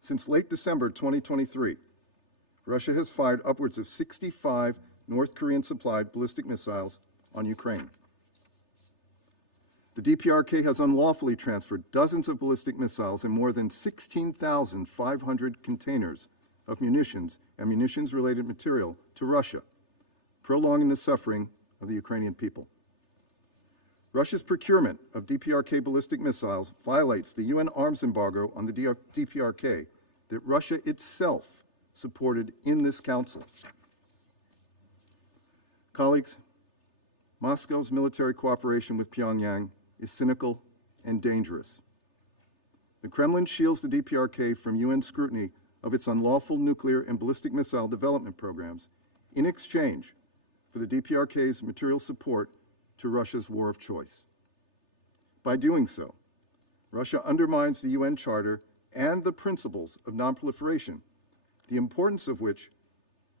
Since late December 2023, Russia has fired upwards of 65 North Korean-supplied ballistic missiles on Ukraine. The DPRK has unlawfully transferred dozens of ballistic missiles and more than 16,500 containers of munitions and munitions-related material to Russia, prolonging the suffering of the Ukrainian people. Russia's procurement of DPRK ballistic missiles violates the UN arms embargo on the DPRK that Russia itself supported in this council. Colleagues, Moscow's military cooperation with Pyongyang is cynical and dangerous. The Kremlin shields the DPRK from UN scrutiny of its unlawful nuclear and ballistic missile development programs in exchange for the DPRK's material support to Russia's war of choice. By doing so, Russia undermines the UN Charter and the principles of nonproliferation, the importance of which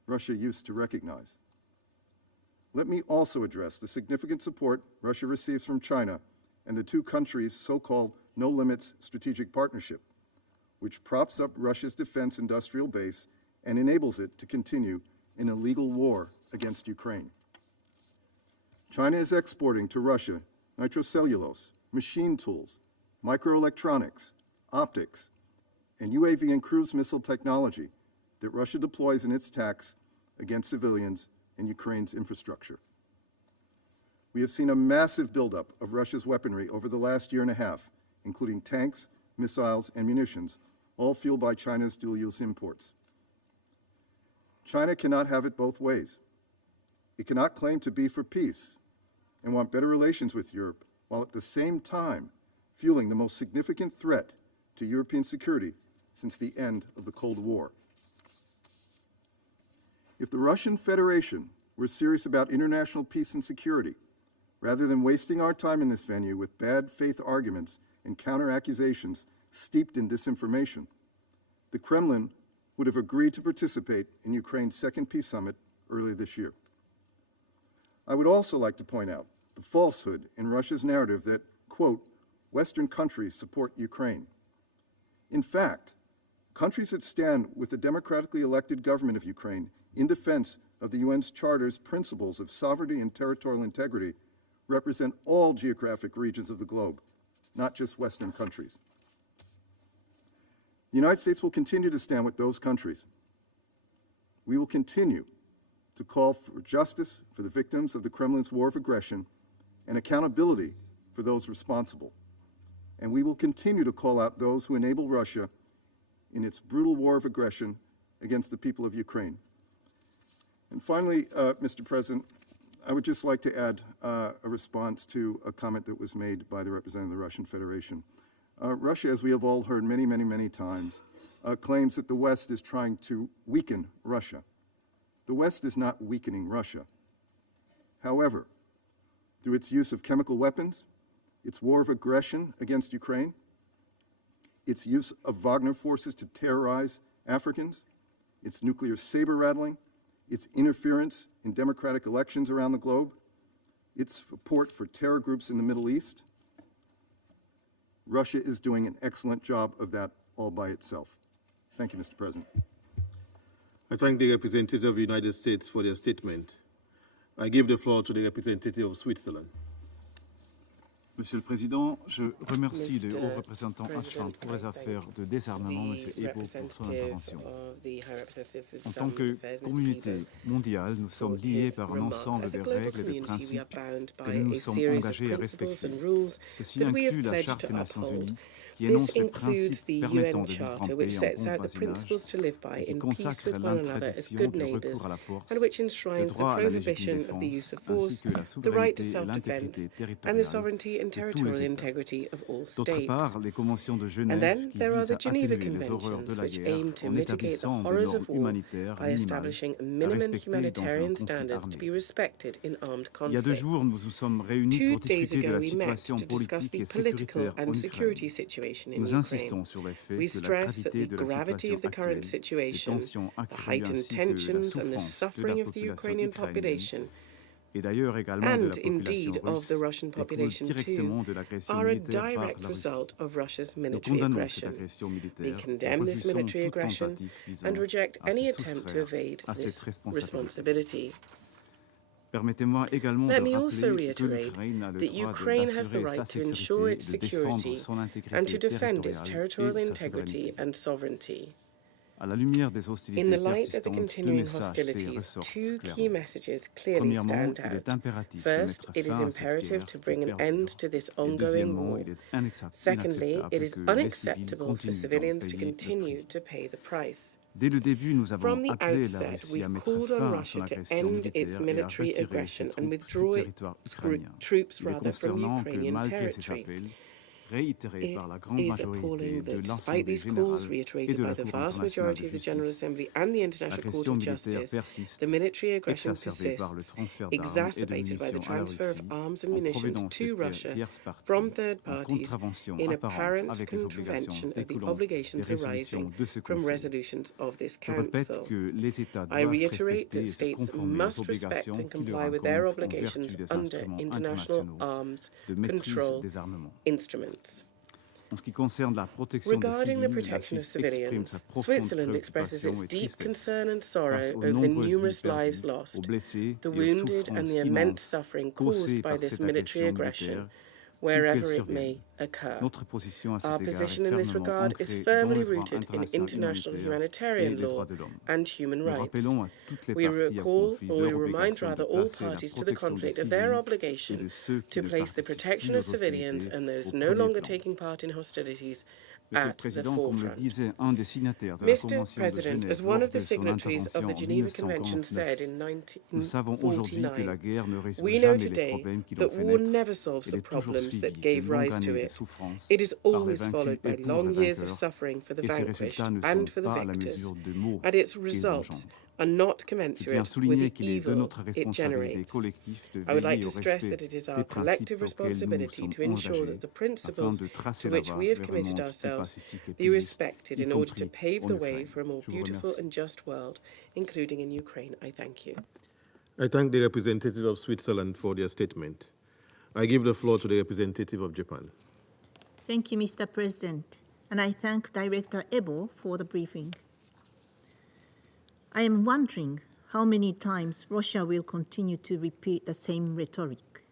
Russia used to recognize. Let me also address the significant support Russia receives from China and the two countries' so-called no-limits strategic partnership, which props up Russia's defense industrial base and enables it to continue an illegal war against Ukraine. China is exporting to Russia nitrocellulose, machine tools, microelectronics, optics, and UAV and cruise missile technology that Russia deploys in its attacks against civilians and Ukraine's infrastructure. We have seen a massive buildup of Russia's weaponry over the last year and a half, including tanks, missiles, and munitions, all fueled by China's dual-use imports. China cannot have it both ways. It cannot claim to be for peace and want better relations with Europe, while at the same time fueling the most significant threat to European security since the end of the Cold War. If the Russian Federation were serious about international peace and security, rather than wasting our time in this venue with bad faith arguments and counter-accusations steeped in disinformation, the Kremlin would have agreed to participate in Ukraine's second peace summit earlier this year. I would also like to point out the falsehood in Russia's narrative that, quote, Western countries support Ukraine. In fact, countries that stand with the democratically elected government of Ukraine in defense of the UN's Charter's principles of sovereignty and territorial integrity represent all geographic regions of the globe, not just Western countries. The United States will continue to stand with those countries. We will continue to call for justice for the victims of the Kremlin's war of aggression and accountability for those responsible. And we will continue to call out those who enable Russia in its brutal war of aggression against the people of Ukraine. And finally, Mr. President, I would just like to add a response to a comment that was made by the representative of the Russian Federation. Russia, as we have all heard many, many, many times, claims that the West is trying to weaken Russia. The West is not weakening Russia. However, through its use of chemical weapons, its war of aggression against Ukraine, its use of Wagner forces to terrorize Africans, its nuclear saber-rattling, its interference in democratic elections around the globe, its support for terror groups in the Middle East, Russia is doing an excellent job of that all by itself. Thank you, Mr. President. I thank the representative of the United States for their statement. I give the floor to the representative of Switzerland. Monsieur le Président, je remercie le haut représentant adjoint pour les affaires de désarmement, M. Ebo, pour son intervention. En tant que communauté mondiale, nous sommes liés par un ensemble de règles et de principes que nous nous sommes engagés à respecter. Ceci inclut la Charte des Nations Unies, qui énonce les principes permettant de vivre en paix et en bon voisinage, et qui consacre l'interdiction du recours à la force, le droit à la légitime défense, ainsi que la souveraineté et l'intégrité territoriale de tous les États. D'autre part, les conventions de Genève qui visent à atténuer les horreurs de la guerre en établissant des normes humanitaires minimales à respecter dans un conflit armé. Il y a 2 jours, nous nous sommes réunis pour discuter de la situation politique et sécuritaire en Ukraine. Nous insistons sur le fait que la gravité de la situation actuelle, les tensions accrues ainsi que la souffrance de la population ukrainienne, et d'ailleurs également de la population russe, découlent directement de l'agression militaire par la Russie. Nous condamnons cette agression militaire et refusons toute tentative visant à se soustraire à cette responsabilité. Permettez-moi également de rappeler que l'Ukraine a le droit d'assurer sa sécurité, de défendre son intégrité territoriale et sa souveraineté. À la lumière des hostilités persistantes, 2 messages ressortent clairement. Premièrement, il est impératif de mettre fin à cette guerre et deuxièmement, il est inacceptable que les civils continuent de payer le prix. Dès le début, nous avons appelé la Russie à mettre fin à son agression militaire et à retirer ses troupes du territoire ukrainien. Il est consternant que malgré ces appels, réitérés par la grande majorité de l'Assemblée générale et de la Cour internationale de justice, l'agression militaire persiste, exacerbée par le transfert d'armes et de munitions à la Russie, en provenance de tierces parties, en contravention apparente avec les obligations découlant des résolutions de ce Conseil. Je répète que les États doivent respecter et se conformer aux obligations qui leur incombent en vertu des instruments internationaux de maîtrise des armements. En ce qui concerne la protection des civils, la Suisse exprime sa profonde préoccupation et tristesse face aux nombreuses vies perdues, aux blessés et aux souffrances immenses causées par cette agression militaire, wherever it may occur. Notre position à cet égard est fermement ancrée dans le droit international humanitaire et les droits de l'homme. Nous rappelons à toutes les parties au conflit leur obligation de placer la protection des civils et de ceux qui ne participent plus aux hostilités au premier plan. Monsieur le Président, comme le disait un des signataires de la Convention de Genève lors de son intervention en 1949, nous savons aujourd'hui que la guerre ne résout jamais les problèmes qui l'ont fait naître. Elle est toujours suivie de longues années de souffrance par les vaincus et pour les vainqueurs, et ces résultats ne sont pas à la mesure des maux qu'ils engendrent. Je tiens à souligner qu'il est de notre responsabilité collective de veiller au respect des principes auxquels nous nous sommes engagés afin de tracer la voie vers un monde plus pacifique et plus juste, y compris en Ukraine. Je vous remercie. I thank the representative of Switzerland for their statement. I give the floor to the representative of Japan. Thank you, Mr. President, and I thank Director Ebo for the briefing. I am wondering how many times Russia will continue to repeat the same rhetoric.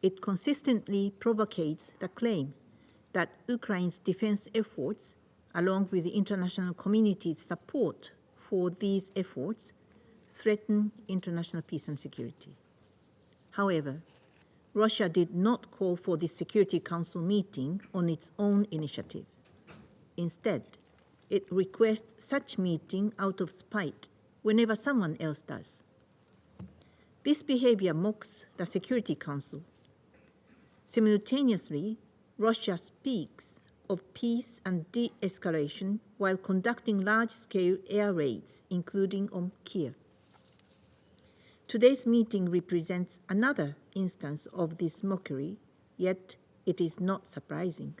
It consistently provocates the claim that Ukraine's defense efforts, along with the international community's support for these efforts, threaten international peace and security. However, Russia did not call for the Security Council meeting on its own initiative. Instead, it requests such meeting out of spite whenever someone else does. This behavior mocks the Security Council. Simultaneously, Russia speaks of peace and de-escalation while conducting large-scale air raids, including on Kiev. Today's meeting represents another instance of this mockery, yet it is not surprising.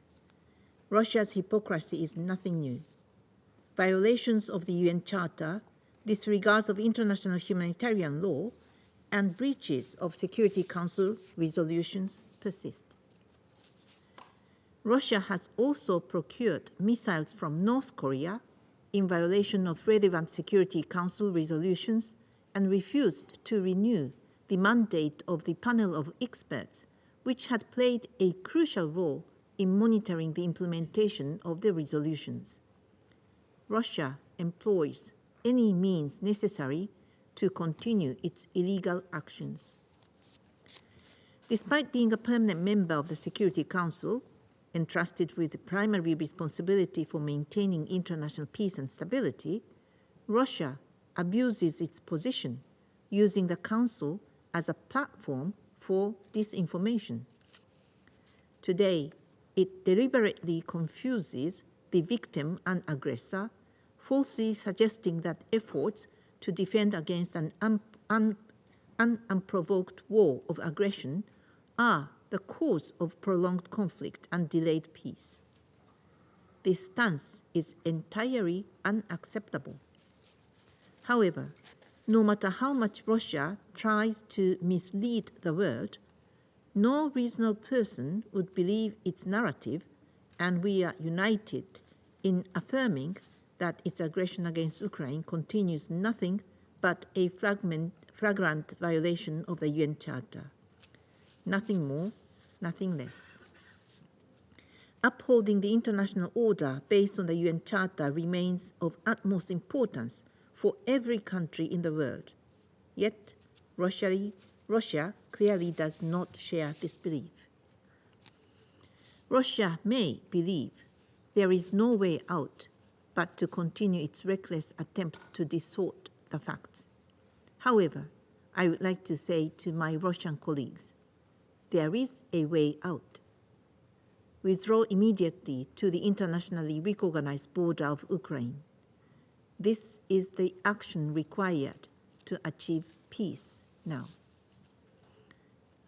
Russia's hypocrisy is nothing new. Violations of the UN Charter, disregards of international humanitarian law, and breaches of Security Council resolutions persist. Russia has also procured missiles from North Korea in violation of relevant Security Council resolutions and refused to renew the mandate of the panel of experts, which had played a crucial role in monitoring the implementation of the resolutions. Russia employs any means necessary to continue its illegal actions. Despite being a permanent member of the Security Council, entrusted with the primary responsibility for maintaining international peace and stability, Russia abuses its position, using the Council as a platform for disinformation. Today, it deliberately confuses the victim and aggressor, falsely suggesting that efforts to defend against an unprovoked war of aggression are the cause of prolonged conflict and delayed peace. This stance is entirely unacceptable. However, no matter how much Russia tries to mislead the world, no reasonable person would believe its narrative, and we are united in affirming that its aggression against Ukraine continues nothing but a flagrant violation of the UN Charter. Nothing more, nothing less. Upholding the international order based on the UN Charter remains of utmost importance for every country in the world. Yet, Russia clearly does not share this belief. Russia may believe there is no way out but to continue its reckless attempts to distort the facts. However, I would like to say to my Russian colleagues, there is a way out. Withdraw immediately to the internationally recognized border of Ukraine. This is the action required to achieve peace now.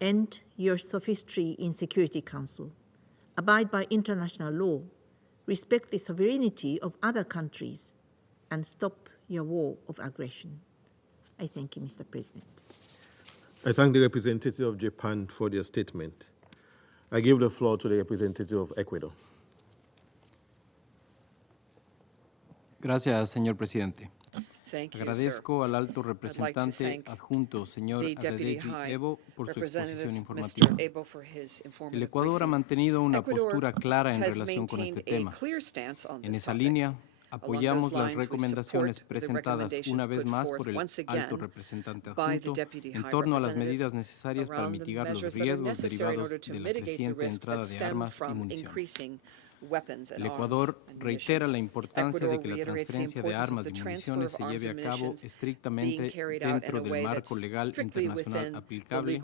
End your sophistry in Security Council. Abide by international law. Respect the sovereignty of other countries, and stop your war of aggression. I thank you, Mr. President. I thank the representative of Japan for their statement. I give the floor to the representative of Ecuador. Gracias, señor presidente. Thank you, Agradezco sir. al alto representante adjunto, señor Adedeji Ebo, por su exposición informativa. El Ecuador ha mantenido una postura clara en relación con este tema. En esa línea, apoyamos las recomendaciones presentadas una vez más por el alto representante adjunto en torno a las medidas necesarias para mitigar los riesgos derivados de la creciente entrada de armas y munición. El Ecuador reitera la importancia de que la transferencia de armas y municiones se lleve a cabo estrictamente dentro del marco legal internacional aplicable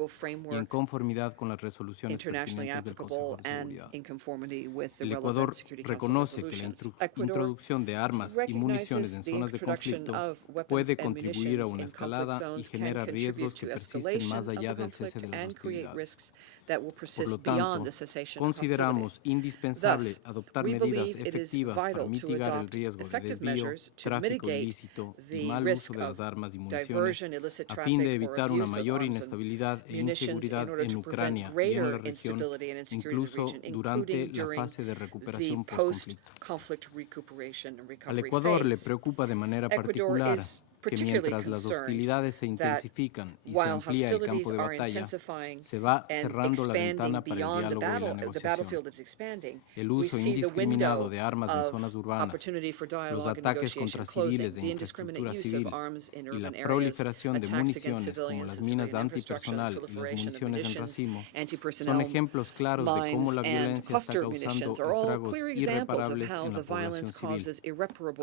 y en conformidad con las resoluciones pertinentes del Consejo de Seguridad. El Ecuador reconoce que la introducción de armas y municiones en zonas de conflicto puede contribuir a una escalada y genera riesgos que persisten más allá del cese de las hostilidades. Por lo tanto, consideramos indispensable adoptar medidas efectivas para mitigar el riesgo de desvío, tráfico ilícito y mal uso de las armas y municiones, a fin de evitar una mayor inestabilidad e inseguridad en Ucrania y en la región, incluso durante la fase de recuperación post-conflicto. Al Ecuador le preocupa de manera particular que mientras las hostilidades se intensifican y se amplía el campo de batalla, se va cerrando la ventana para el diálogo y la negociación. El uso indiscriminado de armas en zonas urbanas, los ataques contra civiles e infraestructura civil y la proliferación de municiones como las minas antipersonal y las municiones en racimo son ejemplos claros de cómo la violencia está causando estragos irreparables en la población civil,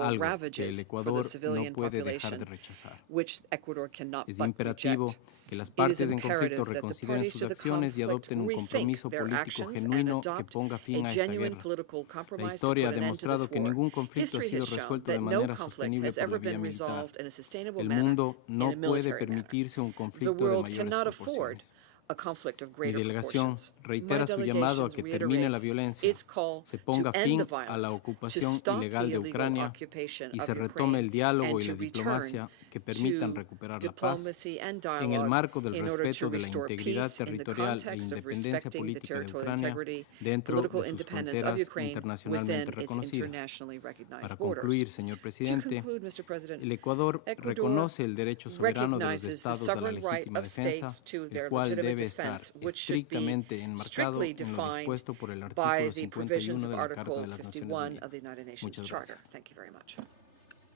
algo que el Ecuador no puede dejar de rechazar. which Ecuador cannot Es but imperativo reject. que las It is partes en imperative conflicto that the reconsideren parties sus to the acciones y conflict adopten un rethink compromiso their político actions and genuino que adopt ponga fin a a esta genuine guerra. political La compromise to historia ha put an end to demostrado this que war. ningún conflicto ha History sido has shown resuelto de that no manera conflict sostenible has por la ever vía been militar. resolved in a sustainable El manner mundo in no a puede military manner. permitirse un The conflicto de world mayores cannot afford proporciones. a conflict of Mi greater delegación proportions. reitera su llamado a que termine la violencia, Its call se to ponga end fin the a la violence, to ocupación stop ilegal the de illegal Ucrania occupation y of se retome el Ukraine, diálogo and y la to return diplomacia que permitan to recuperar la paz diplomacy and en el dialogue marco del in order to respeto de la restore integridad peace in the territorial e context of independencia respecting the política de territorial Ucrania integrity, dentro political de sus independence of fronteras Ukraine internacionalmente within its reconocidas. internationally Para recognized concluir, borders. señor To presidente, conclude, Mr. President, el Ecuador Ecuador reconoce el derecho soberano de los recognizes the estados a la sovereign right legítima of defensa, states to el their cual legitimate debe estar defense, which should be estrictamente enmarcado strictly en lo defined dispuesto por el by artículo the provisions 51 of de la Carta Article de las Naciones 51 Unidas. of the United Nations Muchas Charter. gracias. Thank you very much.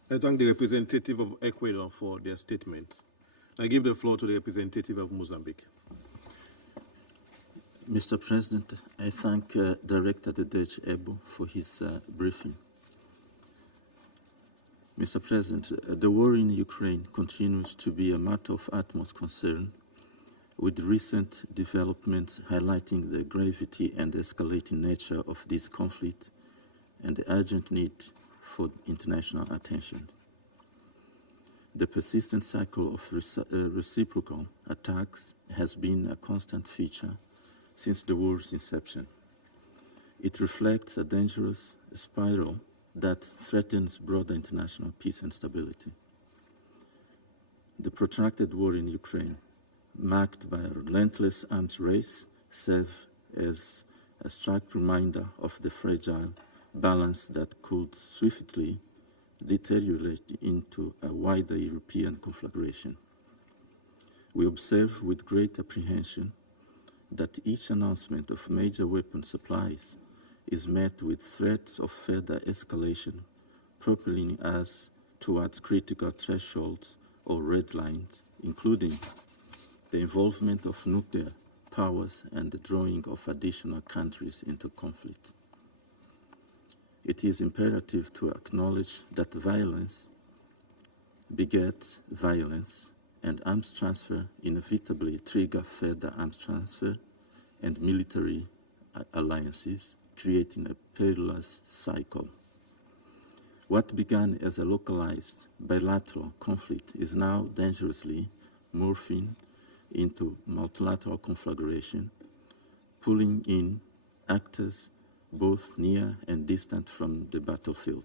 I thank the representative of Ecuador for their statement. I give the floor to the representative of Mozambique. Mr. President, I thank Director Adede Ebo for his briefing. Mr. President, the war in Ukraine continues to be a matter of utmost concern, with recent developments highlighting the gravity and escalating nature of this conflict and the urgent need for international attention. The persistent cycle of reciprocal attacks has been a constant feature since the war's inception. It reflects a dangerous spiral that threatens broader international peace and stability. The protracted war in Ukraine, marked by a relentless arms race, serves as a stark reminder of the fragile balance that could swiftly deteriorate into a wider European conflagration. We observe with great apprehension that each announcement of major weapon supplies is met with threats of further escalation, propelling us towards critical thresholds or red lines, including the involvement of nuclear powers and the drawing of additional countries into conflict. It is imperative to acknowledge that violence begets violence, and arms transfer inevitably trigger further arms transfer and military alliances, creating a perilous cycle. What began as a localized bilateral conflict is now dangerously morphing into multilateral conflagration, pulling in actors both near and distant from the battlefield.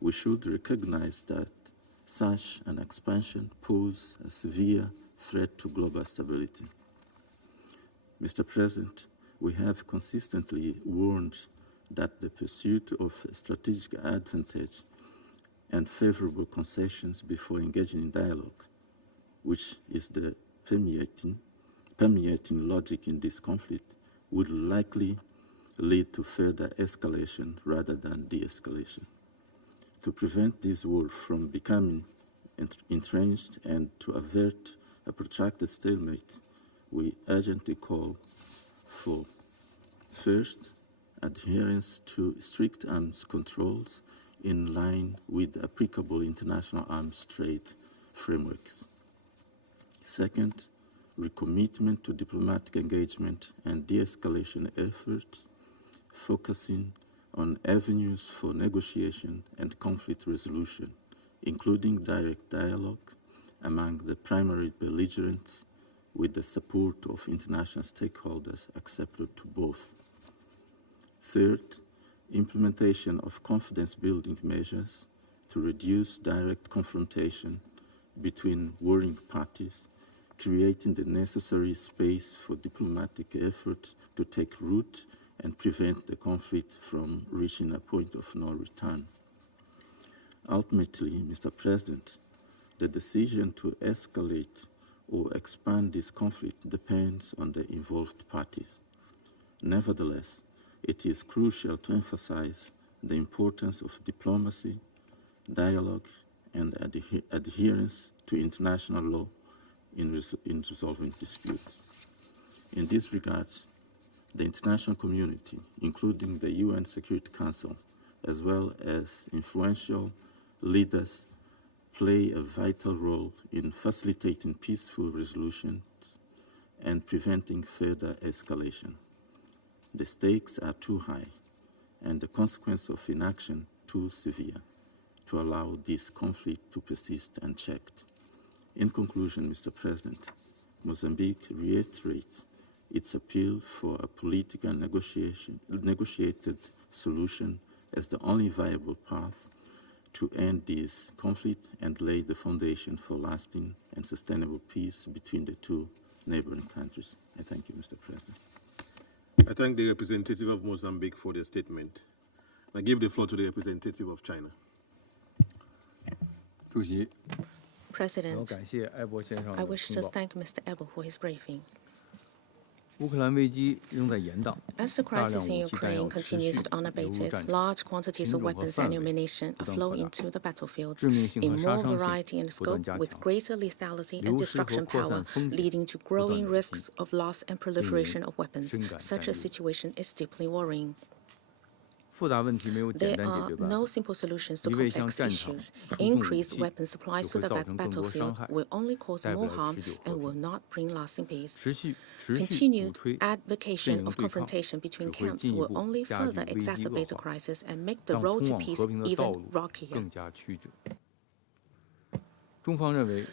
We should recognize that such an expansion poses a severe threat to global stability. Mr. President, we have consistently warned that the pursuit of strategic advantage and favorable concessions before engaging in dialogue, which is the permeating logic in this conflict, would likely lead to further escalation rather than de-escalation. To prevent this war from becoming entrenched and to avert a protracted stalemate, we urgently call for, first, adherence to strict arms controls in line with applicable international arms trade frameworks. Second, recommitment to diplomatic engagement and de-escalation efforts, focusing on avenues for negotiation and conflict resolution, including direct dialogue among the primary belligerents with the support of international stakeholders accepted to both. Third, implementation of confidence-building measures to reduce direct confrontation between warring parties, creating the necessary space for diplomatic efforts to take root and prevent the conflict from reaching a point of no return. Ultimately, Mr. President, the decision to escalate or expand this conflict depends on the involved parties. Nevertheless, it is crucial to emphasize the importance of diplomacy, dialogue, and adherence to international law in resolving disputes. In this regard, the international community, including the UN Security Council, as well as influential leaders, play a vital role in facilitating peaceful resolutions and preventing further escalation. The stakes are too high and the consequence of inaction too severe to allow this conflict to persist unchecked. In conclusion, Mr. President, Mozambique reiterates its appeal for a political negotiated solution as the only viable path to end this conflict and lay the foundation for lasting and sustainable peace between the two neighboring countries. I thank you, Mr. President. I thank the representative of Mozambique for their statement. I give the floor to the representative of China. President, I wish to thank Mr. Ebo for his briefing. As the crisis in Ukraine continues unabated, large quantities of weapons and ammunition are flowing into the battlefield in more variety and scope, with greater lethality and destruction power, leading to growing risks of loss and proliferation of weapons. Such a situation is deeply worrying. There are no simple solutions to complex issues. Increased weapon supplies to the battlefield will only cause more harm and will not bring lasting peace. Continued advocation of confrontation between camps will only further exacerbate the crisis and make the road to peace even rockier.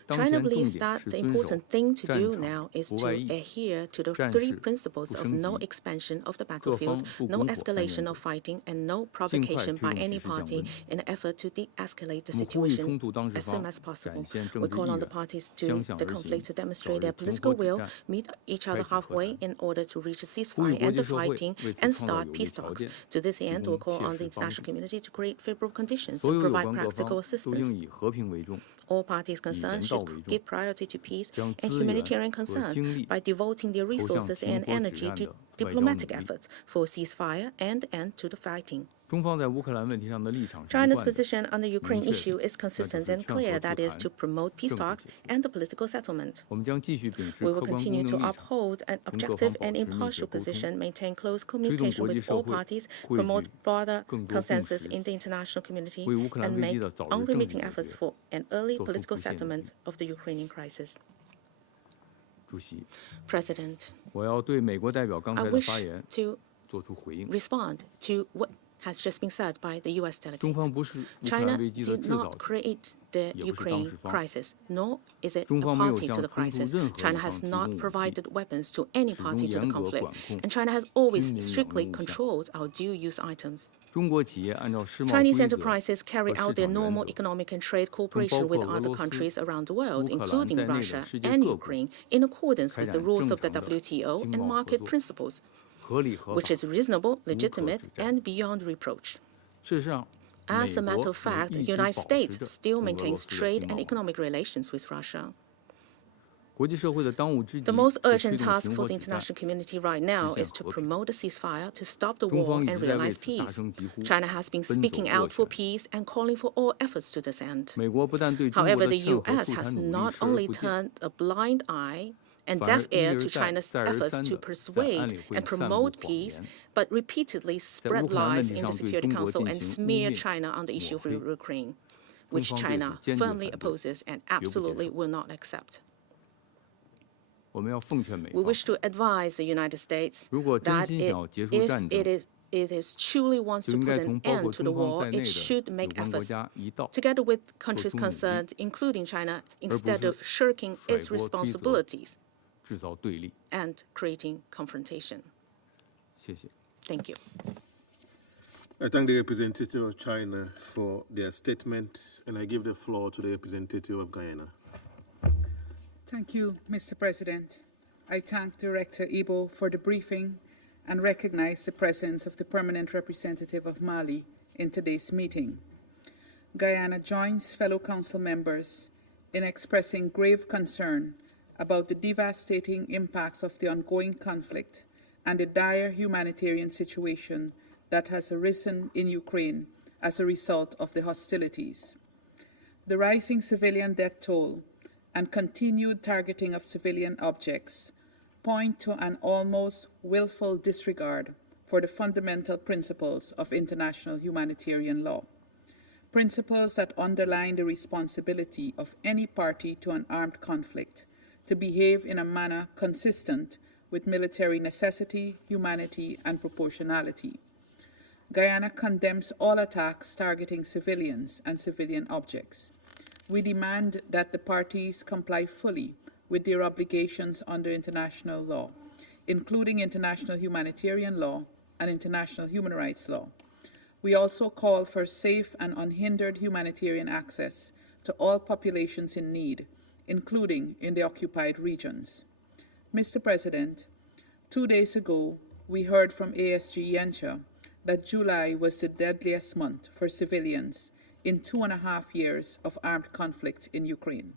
China believes that the important thing to do now is to adhere to the three principles of no expansion of the battlefield, no escalation of fighting, and no provocation by any party in an effort to de-escalate the situation as soon as possible. We call on the parties to the conflict to demonstrate their political will, meet each other halfway in order to reach a ceasefire and the fighting, and start peace talks. To this end, we call on the international community to create favorable conditions and provide practical assistance. All parties concerned should give priority to peace and humanitarian concerns by devoting their resources and energy to diplomatic efforts for ceasefire and end to the fighting. China's position on the Ukraine issue is consistent and clear, that is, to promote peace talks and the political settlement. We will continue to uphold an objective and impartial position, maintain close communication with all parties, promote broader consensus in the international community, and make unremitting efforts for an early political settlement of the Ukrainian crisis. President, I wish to respond to what has just been said by the U.S. delegate. China did not create the Ukraine crisis, nor is it a party to the crisis. China has not provided weapons to any party to the conflict, and China has always strictly controlled our dual-use items. Chinese enterprises carry out their normal economic and trade cooperation with other countries around the world, including Russia and Ukraine, in accordance with the rules of the WTO and market principles, which is reasonable, legitimate, and beyond reproach. As a matter of fact, the United States still maintains trade and economic relations with Russia. The most urgent task for the international community right now is to promote a ceasefire, to stop the war and realize peace. China has been speaking out for peace and calling for all efforts to this end. However, the U.S. has not only turned a blind eye and deaf ear to China's efforts to persuade and promote peace, but repeatedly spread lies in the Security Council and smear China on the issue of Ukraine, which China firmly opposes and absolutely will not accept. We wish to advise the United States that if it truly wants to put an end to the war, it should make efforts together with countries concerned, including China, instead of shirking its responsibilities and creating confrontation. Thank you. I thank the representative of China for their statement, and I give the floor to the representative of Guyana. Thank you, Mr. President. I thank Director Ebo for the briefing and recognize the presence of the permanent representative of Mali in today's meeting. Guyana joins fellow council members in expressing grave concern about the devastating impacts of the ongoing conflict and the dire humanitarian situation that has arisen in Ukraine as a result of the hostilities. The rising civilian death toll and continued targeting of civilian objects point to an almost willful disregard for the fundamental principles of international humanitarian law. principles that underline the responsibility of any party to an armed conflict to behave in a manner consistent with military necessity, humanity, and proportionality. Guyana condemns all attacks targeting civilians and civilian objects. We demand that the parties comply fully with their obligations under international law, including international humanitarian law and international human rights law. We also call for safe and unhindered humanitarian access to all populations in need, including in the occupied regions. Mr. President, 2 days ago, we heard from ASG Yencha that July was the deadliest month for civilians in 2.5 years of armed conflict in Ukraine.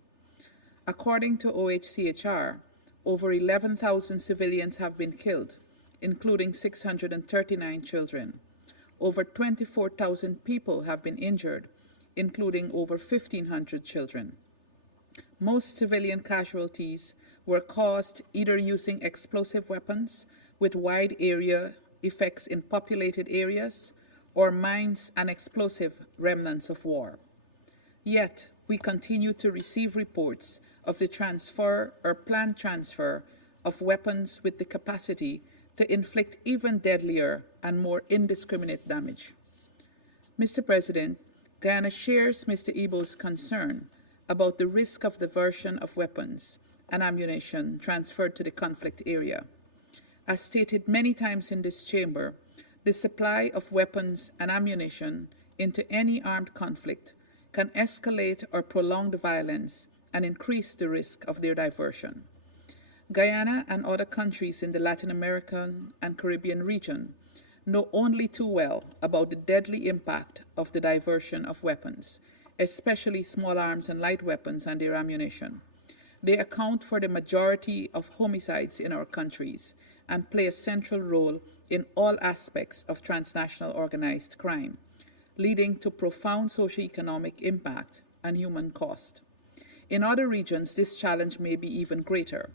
According to OHCHR, over 11,000 civilians have been killed, including 639 children. Over 24,000 people have been injured, including over 1,500 children. Most civilian casualties were caused either using explosive weapons with wide area effects in populated areas or mines and explosive remnants of war. Yet, we continue to receive reports of the transfer or planned transfer of weapons with the capacity to inflict even deadlier and more indiscriminate damage. Mr. President, Guyana shares Mr. Ibo's concern about the risk of diversion of weapons and ammunition transferred to the conflict area. As stated many times in this chamber, the supply of weapons and ammunition into any armed conflict can escalate or prolong the violence and increase the risk of their diversion. Guyana and other countries in the Latin American and Caribbean region know only too well about the deadly impact of the diversion of weapons, especially small arms and light weapons and their ammunition. They account for the majority of homicides in our countries and play a central role in all aspects of transnational organized crime, leading to profound socioeconomic impact and human cost. In other regions, this challenge may be even greater.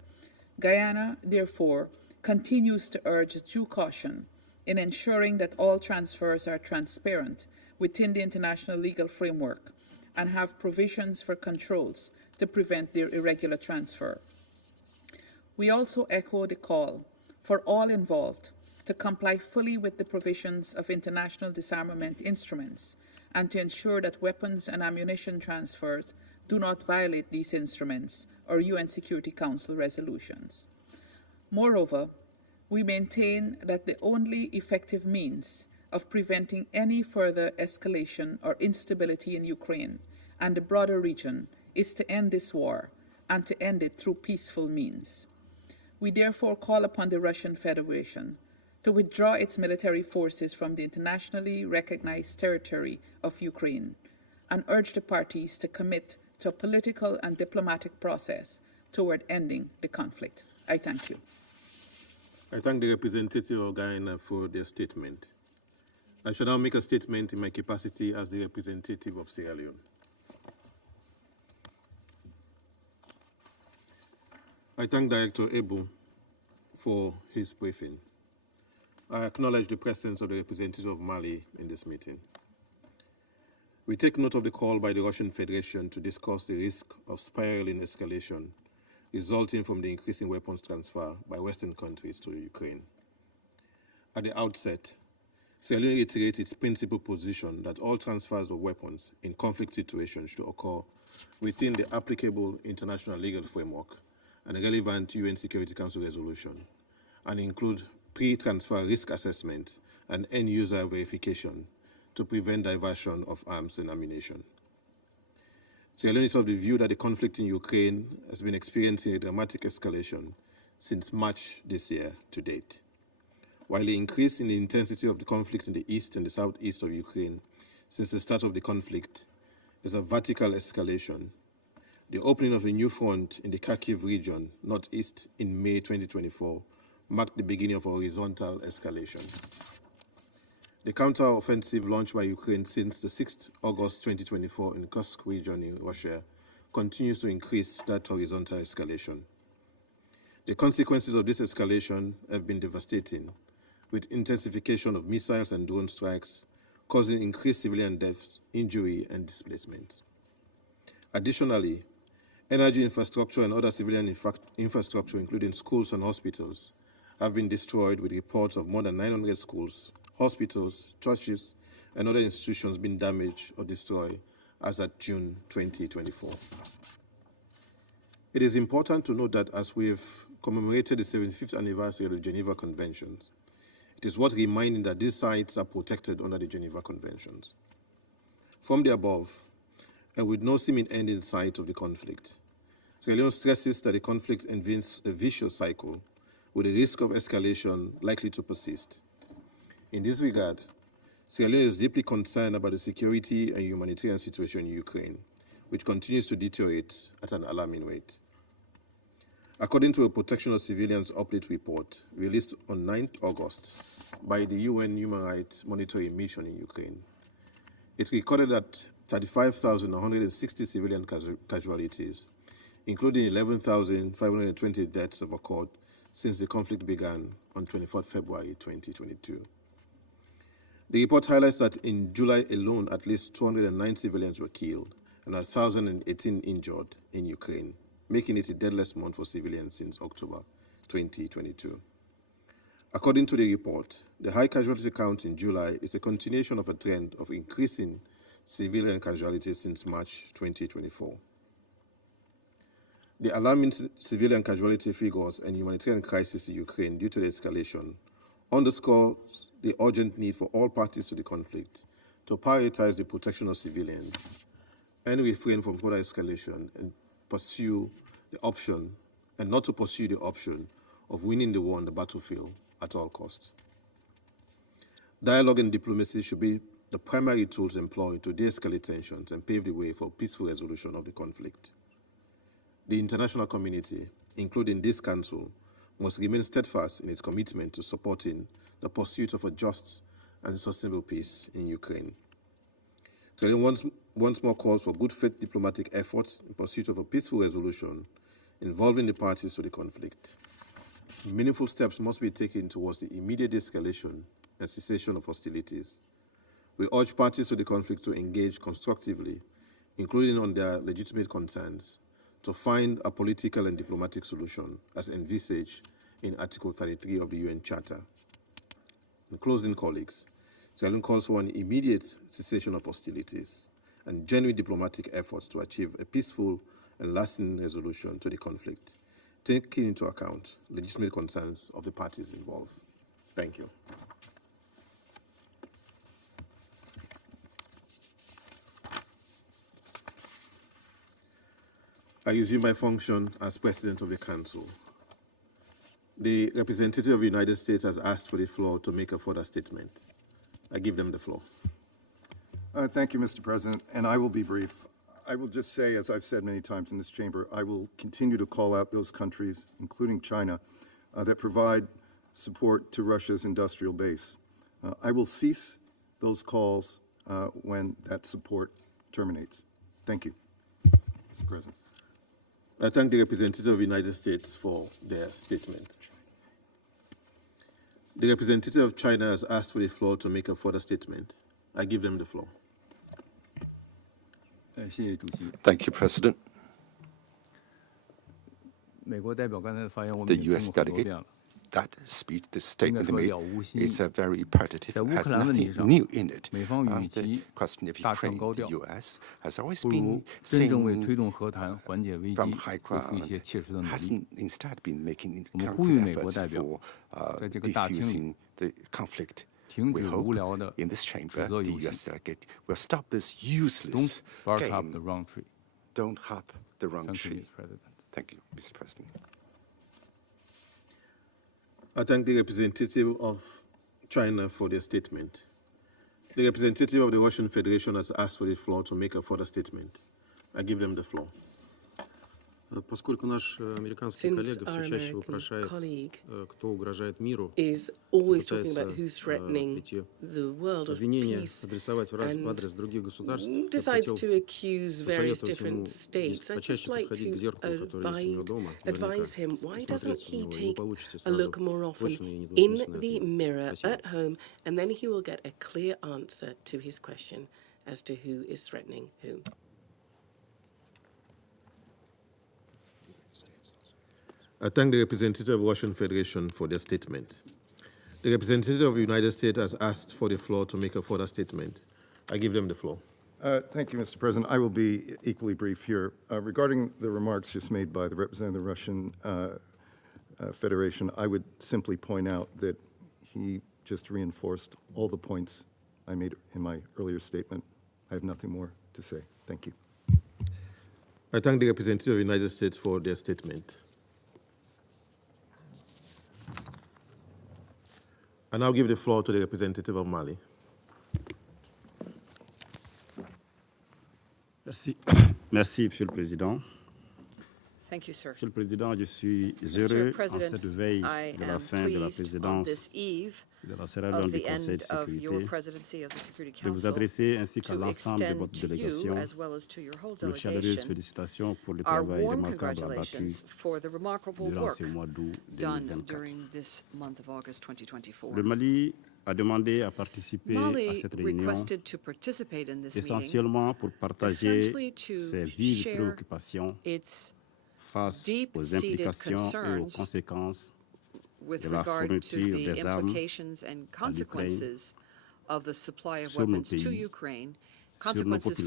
Guyana, therefore, continues to urge due caution in ensuring that all transfers are transparent within the international legal framework and have provisions for controls to prevent their irregular transfer. We also echo the call for all involved to comply fully with the provisions of international disarmament instruments and to ensure that weapons and ammunition transfers do not violate these instruments or UN Security Council resolutions. Moreover, we maintain that the only effective means of preventing any further escalation or instability in Ukraine and the broader region is to end this war and to end it through peaceful means. We therefore call upon the Russian Federation to withdraw its military forces from the internationally recognized territory of Ukraine and urge the parties to commit to a political and diplomatic process toward ending the conflict. I thank you. I thank the representative of Guyana for their statement. I shall now make a statement in my capacity as the representative of Sierra Leone. I thank Director Ebo for his briefing. I acknowledge the presence of the representative of Mali in this meeting. We take note of the call by the Russian Federation to discuss the risk of spiraling escalation resulting from the increasing weapons transfer by Western countries to Ukraine. At the outset, Sierra Leone reiterates its principal position that all transfers of weapons in conflict situations should occur within the applicable international legal framework and a relevant UN Security Council resolution, and include pre-transfer risk assessment and end-user verification to prevent diversion of arms and ammunition. Sierra Leone is of the view that the conflict in Ukraine has been experiencing a dramatic escalation since March this year to date. While the increase in the intensity of the conflict in the east and the southeast of Ukraine since the start of the conflict is a vertical escalation, the opening of a new front in the Kharkiv region, northeast, in May 2024 marked the beginning of a horizontal escalation. The counter-offensive launched by Ukraine since the 6th August 2024 in the Kursk region in Russia continues to increase that horizontal escalation. The consequences of this escalation have been devastating, with intensification of missiles and drone strikes, causing increased civilian deaths, injury, and displacement. Additionally, energy infrastructure and other civilian infrastructure, including schools and hospitals, have been destroyed, with reports of more than 900 schools, hospitals, churches, and other institutions being damaged or destroyed as at June 2024. It is important to note that as we've commemorated the 75th anniversary of the Geneva Conventions, it is worth reminding that these sites are protected under the Geneva Conventions. From the above, and with no seeming end in sight of the conflict, Sierra Leone stresses that the conflict involves a vicious cycle with the risk of escalation likely to persist. In this regard, Sierra Leone is deeply concerned about the security and humanitarian situation in Ukraine, which continues to deteriorate at an alarming rate. According to a Protection of Civilians Update report released on 9th August by the UN Human Rights Monitoring Mission in Ukraine, it recorded that 35,160 civilian casualties, including 11,520 deaths, have occurred since the conflict began on 24 February 2022. The report highlights that in July alone, at least 209 civilians were killed and 1,018 injured in Ukraine, making it the deadliest month for civilians since October 2022. According to the report, the high casualty count in July is a continuation of a trend of increasing civilian casualties since March 2024. The alarming civilian casualty figures and humanitarian crisis in Ukraine due to the escalation underscores the urgent need for all parties to the conflict to prioritize the protection of civilians and refrain from further escalation and pursue the option, and not to pursue the option of winning the war on the battlefield at all costs. Dialogue and diplomacy should be the primary tools employed to de-escalate tensions and pave the way for peaceful resolution of the conflict. The international community, including this Council, must remain steadfast in its commitment to supporting the pursuit of a just and sustainable peace in Ukraine. Sierra Leone once more calls for good faith diplomatic efforts in pursuit of a peaceful resolution involving the parties to the conflict. Meaningful steps must be taken towards the immediate de-escalation and cessation of hostilities. We urge parties to the conflict to engage constructively, including on their legitimate concerns, to find a political and diplomatic solution as envisaged in Article 33 of the UN Charter. In closing, colleagues, Sierra Leone calls for an immediate cessation of hostilities and genuine diplomatic efforts to achieve a peaceful and lasting resolution to the conflict, taking into account legitimate concerns of the parties involved. Thank you. I resume my function as President of the Council. The representative of the United States has asked for the floor to make a further statement. I give them the floor. Thank you, Mr. President, and I will be brief. I will just say, as I've said many times in this chamber, I will continue to call out those countries, including China, that provide support to Russia's industrial base. I will cease those calls when that support terminates. Thank you, Mr. President. I thank the representative of the United States for their statement. The representative of China has asked for the floor to make a further statement. I give them the floor. Thank you, President. The U.S. delegate, that speech, the statement made, it's a very repetitive, has nothing new in it. The question of Ukraine, the U.S. has always been saying from high ground, hasn't instead been making concrete efforts for diffusing the conflict. We hope in this chamber the U.S. delegate will stop this useless game. Don't hop the wrong tree. Thank you, Mr. President. I thank the representative of China for their statement. The representative of the Russian Federation has asked for the floor to make a further statement. I give them the floor. Поскольку наш американский коллега все чаще вопрошает, кто угрожает миру, пытается обвинения адресовать в адрес других государств, я хотел посоветовать ему почаще подходить к зеркалу, которое есть у него дома, наверняка, посмотреть на него, и вы получите сразу точные и недвусмысленные ответы. I thank the representative of the Russian Federation for their statement. The representative of the United States has asked for the floor to make a further statement. I give them the floor. Thank you, Mr. President. I will be equally brief here. Regarding the remarks just made by the representative of the Russian Federation, I would simply point out that he just reinforced all the points I made in my earlier statement. I have nothing more to say. Thank you. I thank the representative of the United States for their statement. I now give the floor to the representative of Mali. Merci. Merci, Monsieur le Président. Thank you, sir. Monsieur le Président, je suis heureux en cette veille de la fin de la présidence de la cérémonie du Conseil de sécurité de vous adresser ainsi qu'à l'ensemble de votre délégation de chaleureuses félicitations pour le travail remarquable abattu durant ce mois d'août 2024. Le Mali a demandé à participer à cette réunion essentiellement pour partager ses vives préoccupations face aux implications et aux conséquences de la fourniture des armes à l'Ukraine sur nos pays, sur nos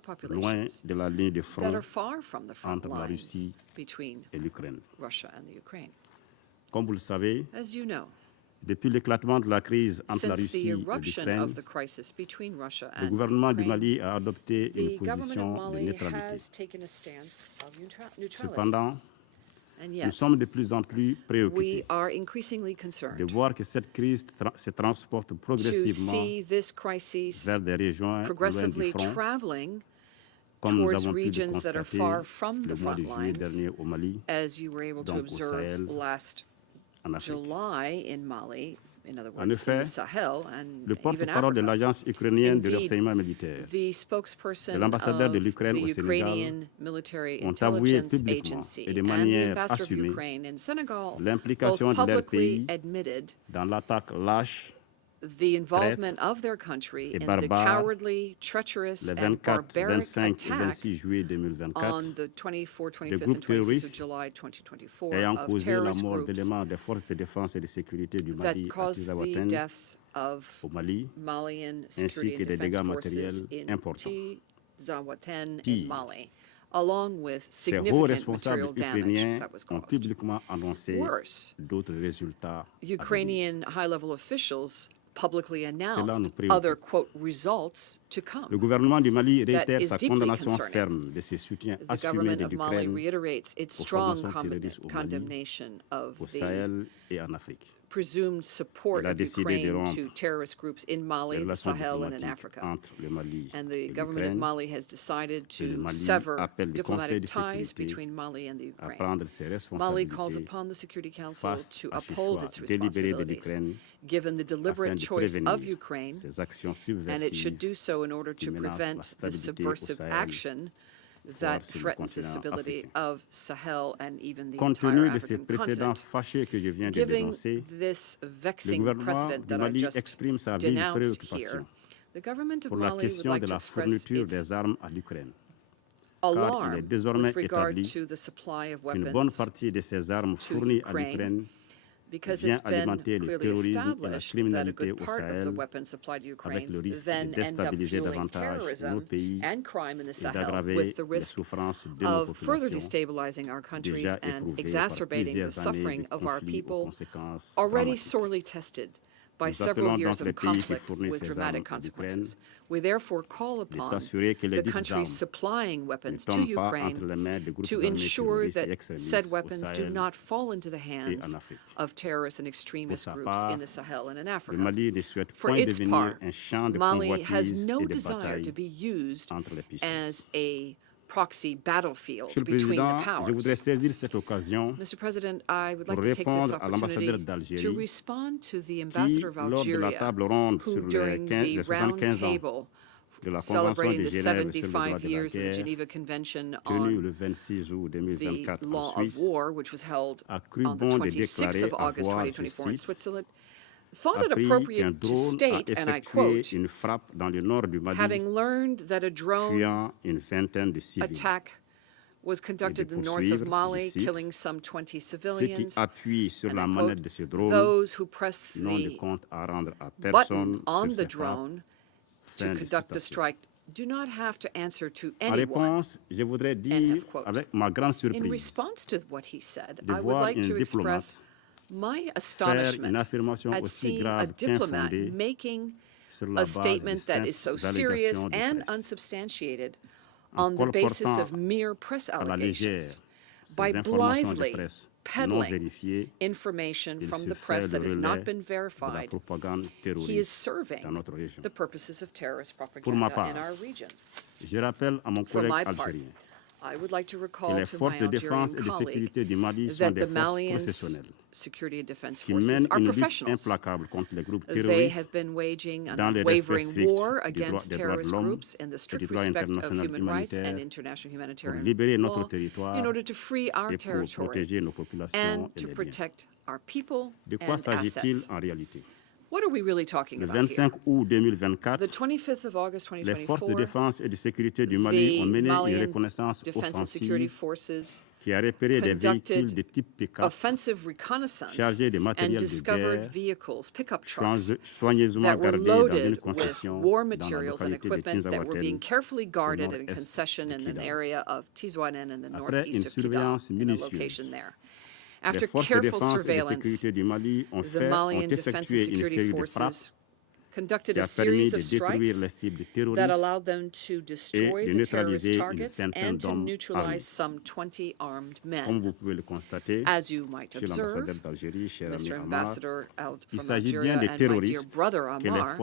populations, loin de la ligne de front entre la Russie et l'Ukraine. Comme vous le savez, depuis l'éclatement de la crise entre la Russie et l'Ukraine, le gouvernement du Mali a adopté une position de neutralité. Cependant, nous sommes de plus en plus préoccupés de voir que cette crise se transporte progressivement vers des régions loin du front, comme nous avons pu le constater le mois de juillet dernier au Mali, donc au Sahel, en Afrique. En effet, le porte-parole de l'agence ukrainienne de renseignement militaire et l'ambassadeur de l'Ukraine au Sénégal ont avoué publiquement et de manière assumée l'implication de leur pays dans l'attaque lâche, the involvement of their country in the cowardly, treacherous, and barbaric attack on the 24th, 25th, and 26th of July 2024 of terrorist groups that caused the deaths of Malian security and defense forces in Zawaten in Mali, along with significant material damage that was caused. Worse, Ukrainian high-level officials publicly announced other, quote, results to come. Le gouvernement du Mali réitère sa condamnation ferme de ce soutien assumé de l'Ukraine aux formations terroristes au Mali, au Sahel et en Afrique. Presumed support of Ukraine to terrorist groups in Mali, the Sahel, and in Africa. And the government of Mali has decided to sever diplomatic ties between Mali and the Ukraine. Mali calls upon the Security Council to uphold its responsibilities, given the deliberate choice of Ukraine, and it should do so in order to prevent the subversive action that threatens the stability of Sahel and even the entire African continent. Given this vexing precedent that I just denounced here, the government of Mali would like to express its alarm with regard to the supply of weapons to Ukraine, because it's been clearly established that a good part of the weapons supplied to Ukraine then end up fueling terrorism and crime in the Sahel, with the risk of further destabilizing our countries and exacerbating the suffering of our people, already sorely tested by several years of conflict with dramatic consequences. We therefore call upon the countries supplying weapons to Ukraine to ensure that said weapons do not fall into the hands of terrorist and extremist groups in the Sahel and in Africa. For its part, Mali has no desire to be used as a proxy battlefield between the powers. Mr. President, I would like to take this opportunity to respond to the ambassador of Algeria, who during the round table celebrating the 75 years of the Geneva Convention on the Law of War, which was held on the 26th of August 2024 in Switzerland, thought it appropriate to state, and I quote, having learned that a drone attack was conducted in the north of Mali, killing some 20 civilians, and I quote, those who press the button on the drone to conduct the strike do not have to answer to anyone. End of quote. In response to what he said, I would like to express my astonishment at seeing a diplomat making a statement that is so serious and unsubstantiated on the basis of mere press allegations by blithely peddling information from the press that has not been verified. He is serving the purposes of terrorist propaganda in our region. For my part, I would like to recall to my Algerian colleague that the Malian security and defense forces are professionals. They have been waging an unwavering war against terrorist groups in the strict respect of human rights and international humanitarian law in order to free our territory and to protect our people and assets. What are we really talking about here? The 25th of August 2024, the Malian Defense and Security Forces conducted offensive reconnaissance and discovered vehicles, pickup trucks, that were loaded with war materials and equipment that were being carefully guarded in concession in an area of Tijuana in the northeast of Kidal, in a location there. After careful surveillance, the Malian Defense and Security Forces conducted a series of strikes that allowed them to destroy the terrorist targets and to neutralize some 20 armed men. As you might observe, Mr. Ambassador from Algeria and my dear brother Amar,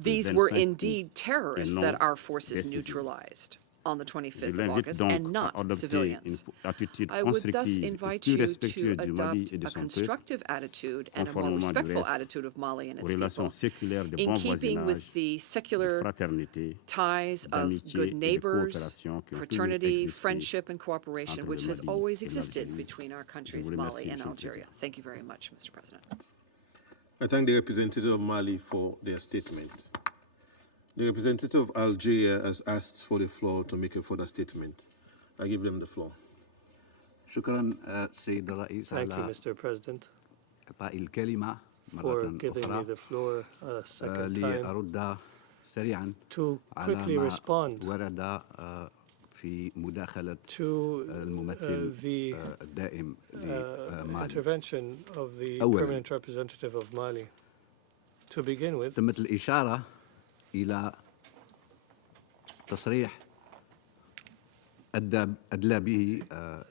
these were indeed terrorists that our forces neutralized on the 25th of August and not civilians. I would thus invite you to adopt a constructive attitude and a more respectful attitude of Mali and its people, in keeping with the secular ties of good neighbors, fraternity, friendship, and cooperation, which has always existed between our countries, Mali and Algeria. Thank you very much, Mr. President. I thank the representative of Mali for their statement. The representative of Algeria has asked for the floor to make a further statement. I give them the floor. Thank you, Mr. President, for giving me the floor a second time to quickly respond to the intervention of the permanent representative of Mali. To begin with, إلى تصريح أدلى به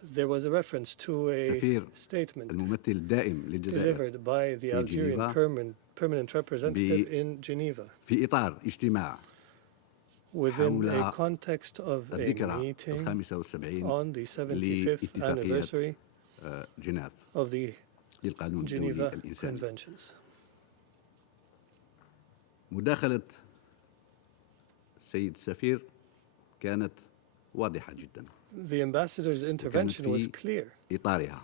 there was a reference to a statement الممثل الدائم للجزائر delivered by the Algerian permanent representative in Geneva في إطار اجتماع within a context of a meeting on the 75th anniversary of the Geneva Conventions. مداخلة السيد السفير كانت واضحة جدا. The ambassador's intervention was clear إطارها.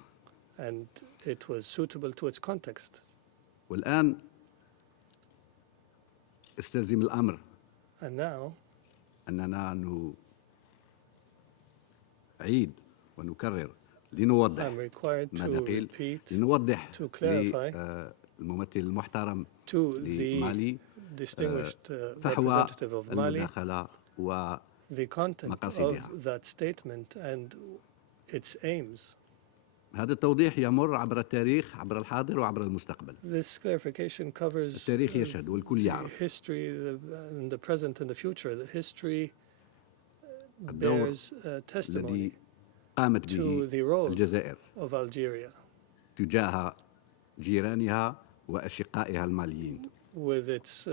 And it was suitable to its context. والآن استلزم الأمر And now أننا نعيد ونكرر لنوضح ما نقيل لنوضح للممثل المحترم لمالي فحوى المداخلة ومقاصدها. That statement and its aims. هذا التوضيح يمر عبر التاريخ عبر الحاضر وعبر المستقبل. This clarification covers التاريخ يشهد والكل يعرف. History in the present and the future. The history bears testimony قامت to the role الجزائر of Algeria تجاه جيرانها وأشقائها الماليين. With its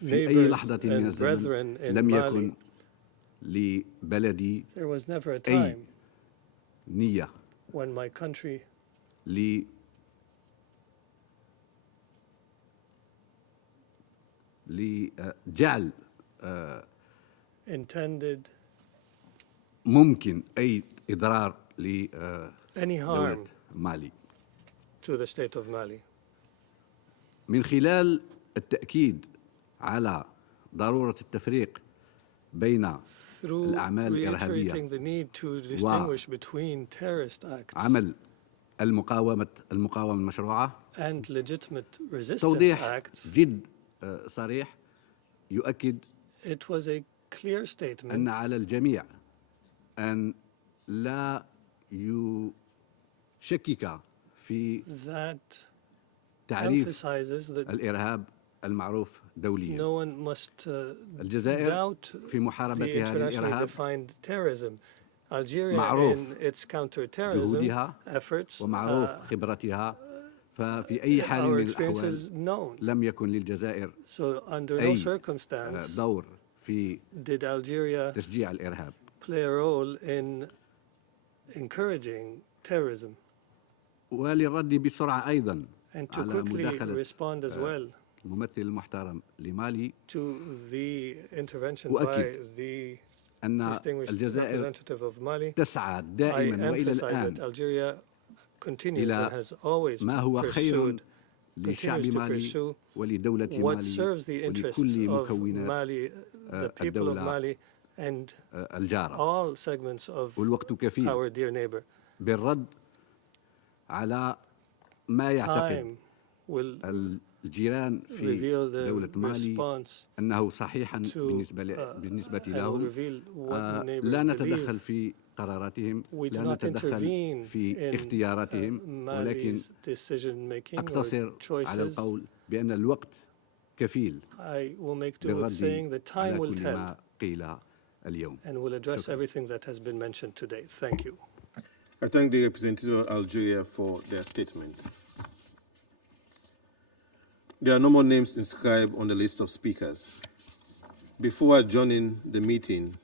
في أي لحظة من الزمن لم يكن لبلدي There was never a أي time نية when my country لجعل intended ممكن أي إضرار any لدولة harm مالي to the state of Mali. من خلال التأكيد على ضرورة التفريق بين Through الأعمال الإرهابية reiterating the need to distinguish between terrorist acts وعمل المقاومة المشروعة and legitimate resistance توضيح acts, جد صريح يؤكد it was a clear أن statement على الجميع أن لا يشكك في that تعريف emphasizes that الإرهاب المعروف دوليا. no one must الجزائر doubt في the محاربتها internationally للإرهاب defined terrorism. Algeria معروف in its counterterrorism جهودها efforts, ومعروف خبرتها ففي أي حال our من experiences الأحوال known. لم يكن للجزائر So under no أي circumstance دور في did Algeria تشجيع الإرهاب. play a role in encouraging terrorism. وللرد بسرعة أيضا And to على quickly مداخلة respond as well الممثل المحترم لمالي to the intervention أؤكد by the أن distinguished الجزائر representative of Mali. تسعى I دائما وإلى emphasize that الآن Algeria continues and إلى has always ما هو خير pursued, لشعب continues to مالي pursue ولدولة what مالي serves the interests ولكل of مكونات Mali, the people of الدولة Mali, and الجارة. all segments of والوقت كفيل our dear neighbor. بالرد على ما يعتقد Time will الجيران في reveal the دولة مالي response أنه صحيحا to, بالنسبة and will لهم reveal what neighbors لا believe. نتدخل في قراراتهم We do لا not نتدخل intervene في in اختياراتهم ولكن Mali's decision making or أقتصر على choices. القول بأن الوقت كفيل I will make do with بالرد saying that time على will كل tell ما قيل اليوم. and will address everything that has been mentioned today. Thank you. I thank the representative of Algeria for their statement. There are no more names inscribed on the list of speakers. Before adjourning the meeting,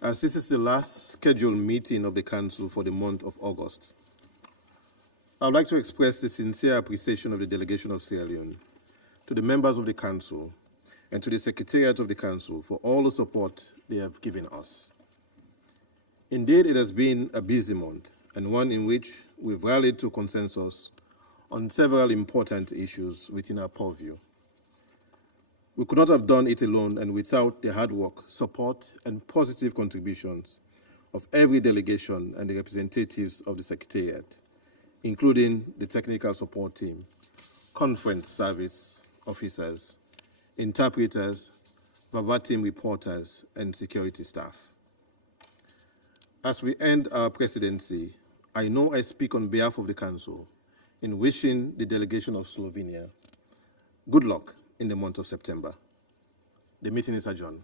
as this is the last scheduled meeting of the Council for the month of August, I would like to express the sincere appreciation of the delegation of Sierra Leone to the members of the Council and to the Secretariat of the Council for all the support they have given us. Indeed, it has been a busy month and one in which we've rallied to consensus on several important issues within our purview. We could not have done it alone and without the hard work, support, and positive contributions of every delegation and the representatives of the Secretariat, including the technical support team, conference service officers, interpreters, verbatim reporters, and security staff. As we end our presidency, I know I speak on behalf of the Council in wishing the delegation of Slovenia good luck in the month of September. The meeting is adjourned.